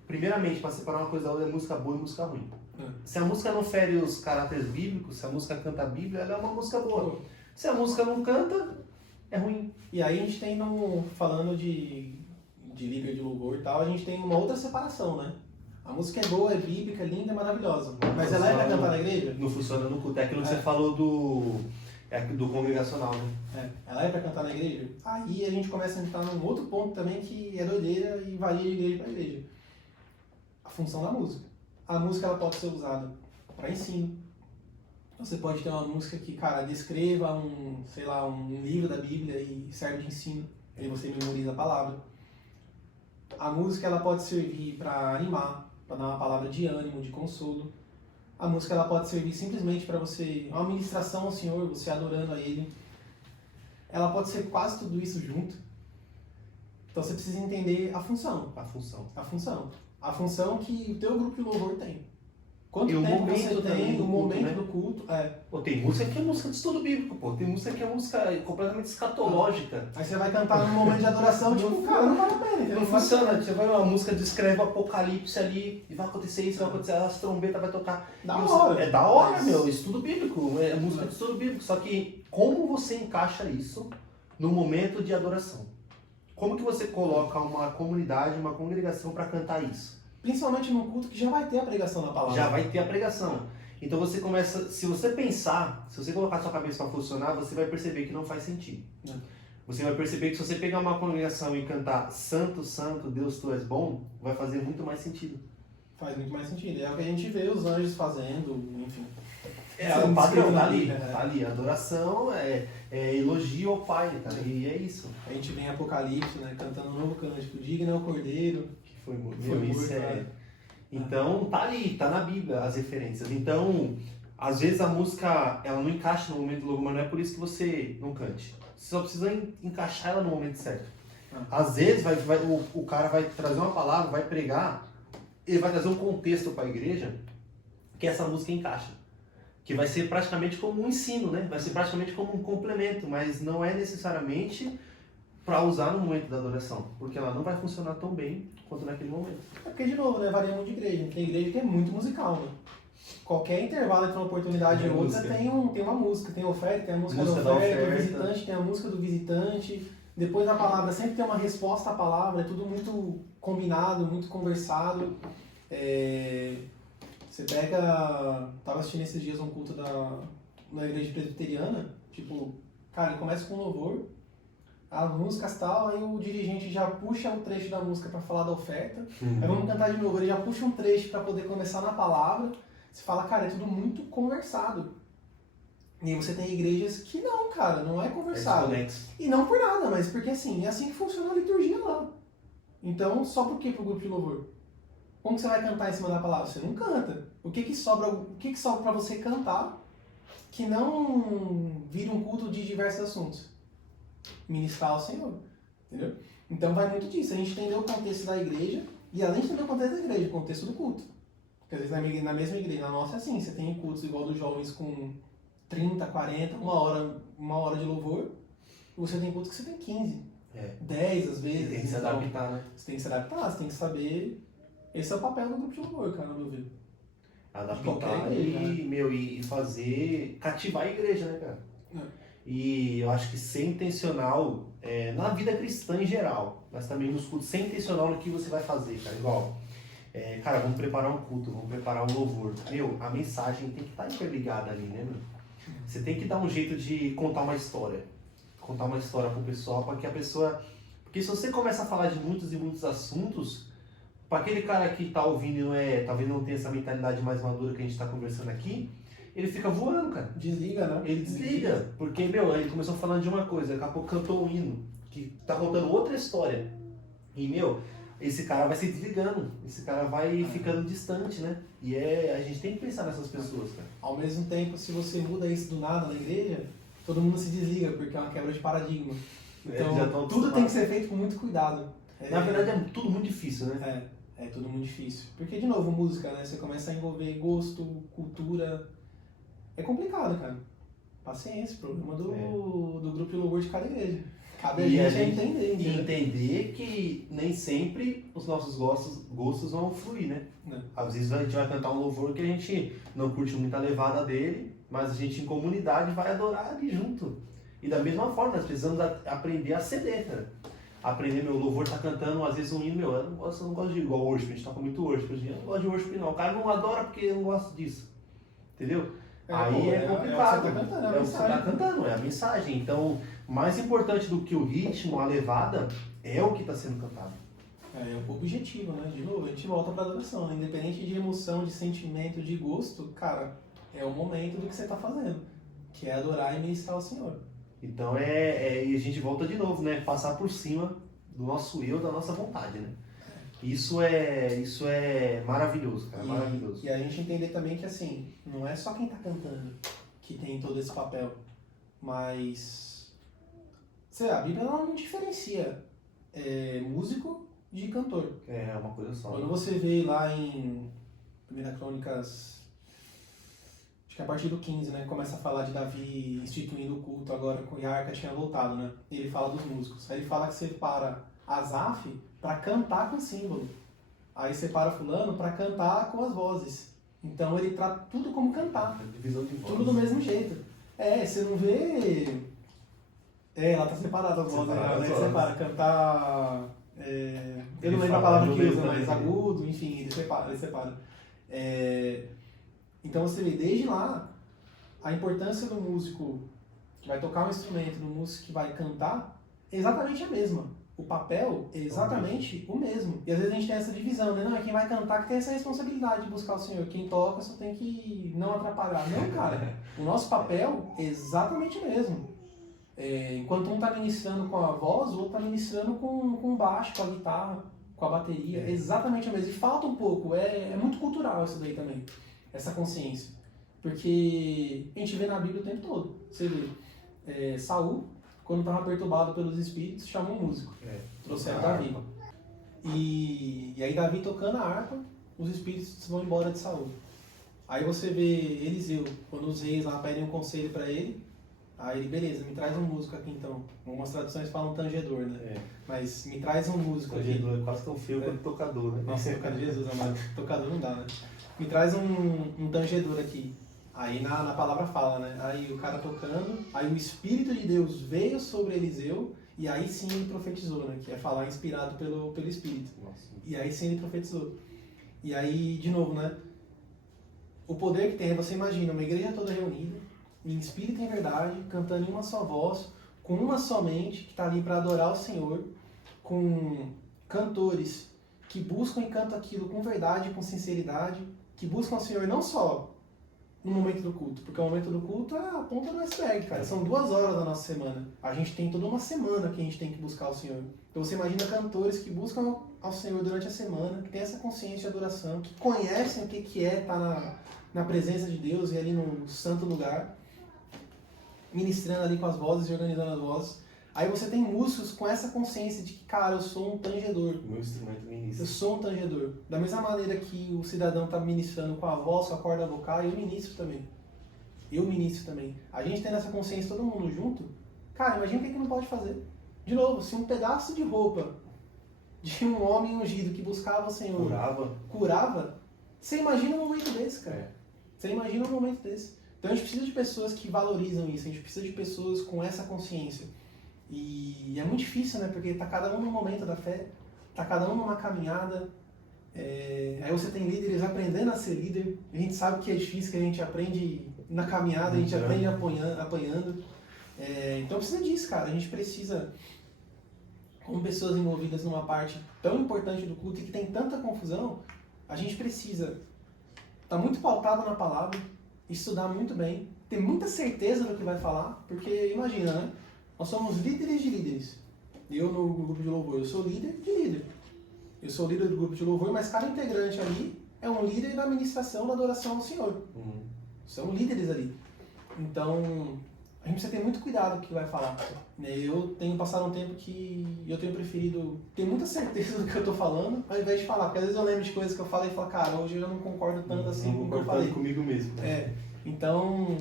primeiramente, para separar uma coisa da outra, é música boa e música ruim. Se a música não fere os caráteres bíblicos, se a música canta a Bíblia, ela é uma música boa. Se a música não canta, é ruim. E aí a gente tem, falando de líder de louvor e tal, a gente tem uma outra separação, né? A música é boa, é bíblica, é linda, é maravilhosa. Mas ela é pra cantar na igreja? Não funciona no culto. É aquilo que você falou do congregacional, né? Ela é pra cantar na igreja? Aí a gente começa a entrar num outro ponto também que é doideira e varia de igreja pra igreja. A função da música. A música ela pode ser usada para ensino. Você pode ter uma música que, cara, descreva um livro da Bíblia e serve de ensino. Aí você memoriza a palavra. A música ela pode servir para animar, para dar uma palavra de ânimo, de consolo. A música ela pode servir simplesmente para você, uma ministração ao Senhor, você adorando a Ele. Ela pode ser quase tudo isso junto. Então você precisa entender a função. A função que o teu grupo de louvor tem. Quanto tempo você tem, o momento do culto. Pô, tem música que é música de estudo bíblico, pô. Tem música que é música completamente escatológica. Aí você vai cantar num momento de adoração, tipo, cara, não vale a pena. Não funciona. Você vai uma música descreve o apocalipse ali, e vai acontecer isso, vai acontecer, as trombetas vai tocar. Da hora. É da hora, meu. Estudo bíblico. É música de estudo bíblico. Só que como você encaixa isso no momento de adoração? Como que você coloca uma comunidade, uma congregação para cantar isso? Principalmente num culto que já vai ter a pregação da palavra. Já vai ter a pregação. Então você começa, se você pensar, se você colocar a sua cabeça para funcionar, você vai perceber que não faz sentido. Você vai perceber que se você pegar uma congregação e cantar Santo, Santo, Deus, Tu és bom, vai fazer muito mais sentido. Faz muito mais sentido. É o que a gente vê os anjos fazendo, enfim. o padrão, tá ali, né? tá ali. Adoração é elogio ao Pai, cara, e é isso. A gente vem em Apocalipse, né, cantando um novo cântico, digno é o Cordeiro, Que foi muito. foi morto, Isso né? Então, tá ali, tá na Bíblia as referências. Então, às vezes a música, ela não encaixa no momento do louvor, mas não é por isso que você não cante. Você só precisa encaixar ela no momento certo. Às vezes o cara vai trazer uma palavra, vai pregar, ele vai trazer um contexto para a igreja que essa música encaixa. Que vai ser praticamente como um ensino, né? Vai ser praticamente como um complemento, mas não é necessariamente para usar no momento da adoração, porque ela não vai funcionar tão bem quanto naquele momento. É porque, de novo, né, varia muito de igreja. Tem igreja que é muito musical, né? Qualquer intervalo entre uma oportunidade e outra tem uma música, tem oferta, tem a música da oferta, do visitante, tem a música do visitante. Depois da palavra sempre tem uma resposta à palavra, é tudo muito combinado, muito conversado. Você pega... Tava assistindo esses dias um culto na igreja presbiteriana, tipo, cara, ele começa com louvor, as músicas tal, aí o dirigente já puxa um trecho da música para falar da oferta, aí vamos cantar de novo, ele já puxa um trecho para poder começar na palavra. Você fala, cara, é tudo muito conversado. E aí você tem igrejas que não, cara, não é conversado. E não por nada, mas porque assim, é assim que funciona a liturgia lá. Então, só por quê pro grupo de louvor? Como que você vai cantar em cima da palavra? Você não canta. O que sobra para você cantar que não vira um culto de diversos assuntos? Ministrar ao Senhor, entendeu? Então vai muito disso, a gente entender o contexto da igreja e além de entender o contexto da igreja, o contexto do culto. Porque às vezes na mesma igreja, na nossa é assim, você tem cultos igual dos jovens com 30, 40, uma hora de louvor, e você tem cultos que você tem 15, 10 às vezes. Tem que se adaptar, né? Você tem que se adaptar, você tem que saber. Esse é o papel do grupo de louvor, cara, no meu ver. Adaptar e fazer, cativar a igreja, né, cara? E eu acho que ser intencional na vida cristã em geral, mas também nos cultos, ser intencional no que você vai fazer, cara. Igual, cara, vamos preparar um culto, vamos preparar um louvor. A mensagem tem que estar interligada ali, né, meu? Você tem que dar um jeito de contar uma história pro pessoal, para que a pessoa... Porque se você começa a falar de muitos e muitos assuntos, para aquele cara que tá ouvindo e talvez não tenha essa mentalidade mais madura que a gente tá conversando aqui, ele fica voando, cara. Desliga, né? Ele desliga, porque, ele começou falando de uma coisa, daqui a pouco cantou um hino, que tá contando outra história. E, esse cara vai se desligando, esse cara vai ficando distante, né? E a gente tem que pensar nessas pessoas, cara. Ao mesmo tempo, se você muda isso do nada na igreja, todo mundo se desliga, porque é uma quebra de paradigma. Então, tudo tem que ser feito com muito cuidado. Na verdade, é tudo muito difícil, né? É tudo muito difícil. Porque, de novo, música, né? Você começa a envolver gosto, cultura. É complicado, cara. Paciência, problema do grupo de louvor de cada igreja. Cabe a gente entender. E entender que nem sempre os nossos gostos vão fluir, né? Às vezes a gente vai cantar um louvor que a gente não curte muito a levada dele, mas a gente em comunidade vai adorar ali junto. E da mesma forma, nós precisamos aprender a ceder, cara. Aprender, o louvor tá cantando, às vezes um hino, eu não gosto de igual worship, a gente toca muito worship, eu não gosto de worship não. O cara não adora porque eu não gosto disso. Entendeu? Aí é complicado. É o que você tá cantando, é a mensagem. Então, mais importante do que o ritmo, a levada, é o que está sendo cantado. É o objetivo, né? De novo, a gente volta para a adoração. Independente de emoção, de sentimento, de gosto, cara, é o momento do que você está fazendo, que é adorar e ministrar ao Senhor. Então, e a gente volta de novo, né? Passar por cima do nosso eu, da nossa vontade, né? Isso é maravilhoso, cara, maravilhoso. E a gente entender também que, assim, não é só quem tá cantando que tem todo esse papel, mas, sei lá, a Bíblia não diferencia músico de cantor. É uma coisa só. Quando você vê lá em 1 Crônicas, acho que a partir do 15, né, começa a falar de Davi instituindo o culto agora, e a arca tinha voltado, né, e ele fala dos músicos. Aí ele fala que separa Asaf para cantar com símbolo. Aí separa fulano para cantar com as vozes. Então ele trata tudo como cantar. Divisão de vozes. Tudo do mesmo jeito. Você não vê... Ela tá separada as vozes, né? Separa, cantar... eu não lembro a palavra que usa, mas agudo, enfim, ele separa. Então você vê, desde lá, a importância do músico que vai tocar um instrumento, do músico que vai cantar, é exatamente a mesma. o papel é exatamente o mesmo. E às vezes a gente tem essa divisão, né? Não, é quem vai cantar que tem essa responsabilidade de buscar o Senhor. Quem toca só tem que não atrapalhar. Não, cara. O nosso papel é exatamente o mesmo. Enquanto um está ministrando com a voz, o outro está ministrando com o baixo, com a guitarra, com a bateria. É exatamente o mesmo. E falta um pouco. É muito cultural isso daí também. Essa consciência. Porque a gente vê na Bíblia o tempo todo. Você vê. Saul, quando estava perturbado pelos espíritos, chamou um músico. Trouxeram Davi. E aí Davi tocando a harpa, os espíritos vão embora de Saul. Aí você vê Eliseu, quando os reis lá pedem um conselho para ele, aí ele, beleza, me traz um músico aqui então. Algumas traduções falam tangedor, né? Mas me traz um músico aqui. Tangedor é quase tão feio quanto tocador, né? Nossa, tocador, Jesus amado. Tocador não dá, né? Me traz um tangedor aqui. Aí na palavra fala, né? Aí o cara tocando, aí o Espírito de Deus veio sobre Eliseu, e aí sim ele profetizou, né? Que é falar inspirado pelo Espírito. Nossa. E aí sim ele profetizou. E aí, de novo, né? O poder que tem, você imagina, uma igreja toda reunida, em espírito e em verdade, cantando em uma só voz, com uma só mente, que está ali para adorar o Senhor, com cantores que buscam e cantam aquilo com verdade, com sinceridade, que buscam o Senhor não só no momento do culto, porque o momento do culto é a ponta do iceberg, cara. São 2 horas da nossa semana. A gente tem toda uma semana que a gente tem que buscar o Senhor. Então você imagina cantores que buscam ao Senhor durante a semana, que tem essa consciência de adoração, que conhecem o que é estar na presença de Deus e ali no santo lugar, ministrando ali com as vozes e organizando as vozes. Aí você tem músicos com essa consciência de que, cara, eu sou um tangedor. O meu instrumento ministra. Eu sou um tangedor. Da mesma maneira que o cidadão está ministrando com a voz, com a corda vocal, eu ministro também. Eu ministro também. A gente tendo essa consciência, todo mundo junto, cara, imagina o que não pode fazer. De novo, se um pedaço de roupa de um homem ungido que buscava o Senhor curava, você imagina um momento desse, cara. Você imagina um momento desse. Então a gente precisa de pessoas que valorizam isso, a gente precisa de pessoas com essa consciência. E é muito difícil, né? Porque tá cada um num momento da fé, tá cada um numa caminhada. Aí você tem líderes aprendendo a ser líder. A gente sabe que é difícil, que a gente aprende na caminhada, a gente aprende apanhando. Então precisa disso, cara. A gente precisa, como pessoas envolvidas numa parte tão importante do culto e que tem tanta confusão, a gente precisa estar muito pautado na palavra, estudar muito bem, ter muita certeza do que vai falar, porque imagina, né? Nós somos líderes de líderes. Eu no grupo de louvor, eu sou líder de líder. Eu sou líder do grupo de louvor, mas cada integrante ali é um líder da administração, da adoração ao Senhor. São líderes ali. Então, a gente precisa ter muito cuidado com o que vai falar. Eu tenho passado um tempo que eu tenho preferido ter muita certeza do que eu estou falando, ao invés de falar. Porque às vezes eu lembro de coisas que eu falo e falo, cara, hoje eu não concordo tanto assim com o que eu falei. Comigo mesmo. Então,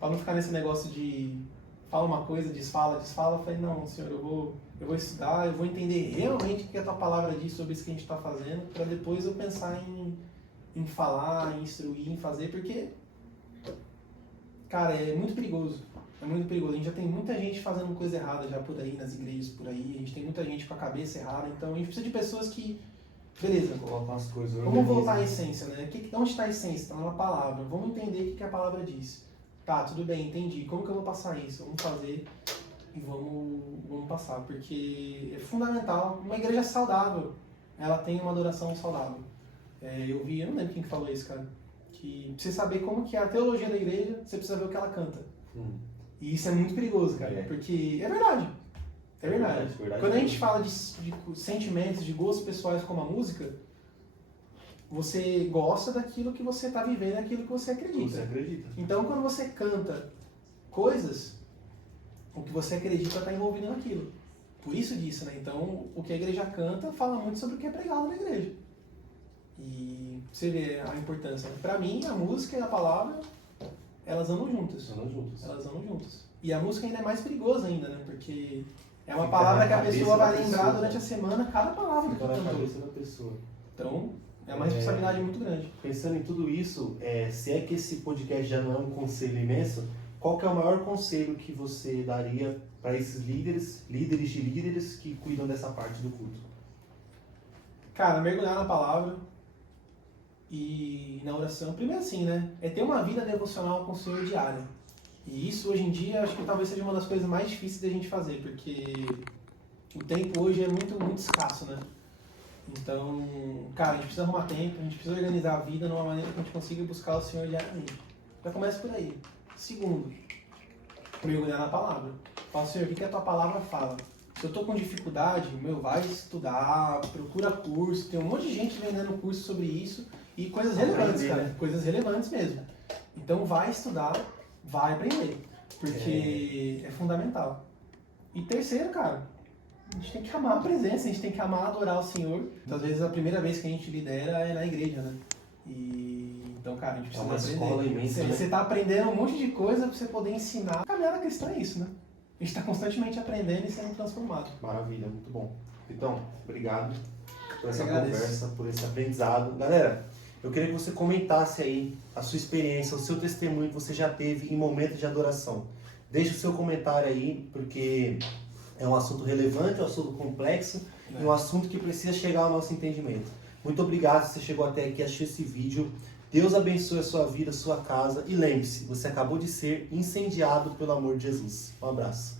para não ficar nesse negócio de fala uma coisa, desfala, eu falei, não, Senhor, eu vou estudar, eu vou entender realmente o que a tua palavra diz sobre isso que a gente está fazendo, para depois eu pensar em falar, em instruir, em fazer, porque, cara, é muito perigoso. É muito perigoso. A gente já tem muita gente fazendo coisa errada já por aí, nas igrejas por aí, a gente tem muita gente com a cabeça errada, então a gente precisa de pessoas que, beleza, colocar as coisas, vamos voltar à essência, né? Onde está a essência? Está na palavra. Vamos entender o que a palavra diz. Tá, tudo bem, entendi. Como que eu vou passar isso? Vamos fazer e vamos passar, porque é fundamental. Uma igreja saudável, ela tem uma adoração saudável. Eu não lembro quem que falou isso, cara, que pra você saber como que é a teologia da igreja, você precisa ver o que ela canta. E isso é muito perigoso, cara, porque é verdade. É verdade. Quando a gente fala de sentimentos, de gostos pessoais como a música, você gosta daquilo que você está vivendo, daquilo que você acredita. Você acredita. Então, quando você canta coisas, o que você acredita está envolvido naquilo. Por isso disso, né? Então, o que a igreja canta fala muito sobre o que é pregado na igreja. E você vê a importância. Para mim, a música e a palavra, elas andam juntas. Elas andam juntas. E a música ainda é mais perigosa ainda, né? Porque é uma palavra que a pessoa vai lembrar durante a semana, cada palavra que cantou. Então, é uma responsabilidade muito grande. Pensando em tudo isso, se é que esse podcast já não é um conselho imenso, qual que é o maior conselho que você daria para esses líderes de líderes que cuidam dessa parte do culto? Cara, mergulhar na palavra e na oração. Primeiro assim, né? É ter uma vida devocional com o Senhor diária. E isso hoje em dia acho que talvez seja uma das coisas mais difíceis da gente fazer, porque o tempo hoje é muito, muito escasso, né? Então, cara, a gente precisa arrumar tempo, a gente precisa organizar a vida de uma maneira que a gente consiga buscar o Senhor diariamente. Já começa por aí. Segundo, mergulhar na palavra. Fala, Senhor, o que a tua palavra fala? Se eu tô com dificuldade, vai estudar, procura curso, tem um monte de gente vendendo curso sobre isso e coisas relevantes, cara, coisas relevantes mesmo. Então vai estudar, vai aprender, porque é fundamental. E terceiro, cara, a gente tem que amar a presença, a gente tem que amar adorar o Senhor. Então, às vezes a primeira vez que a gente lidera é na igreja, né? Então, cara, a gente precisa aprender. Escola imensa, né? Você tá aprendendo um monte de coisa pra você poder ensinar. A caminhada cristã é isso, né? A gente está constantemente aprendendo e sendo transformado. Maravilha, muito bom. Então, obrigado por essa conversa, por esse aprendizado. Galera, eu queria que você comentasse aí a sua experiência, o seu testemunho que você já teve em momentos de adoração. Deixe o seu comentário aí, porque é um assunto relevante, é um assunto complexo e um assunto que precisa chegar ao nosso entendimento. Muito obrigado se você chegou até aqui, assistiu esse vídeo. Deus abençoe a sua vida, a sua casa e lembre-se, você acabou de ser incendiado pelo amor de Jesus. Um abraço.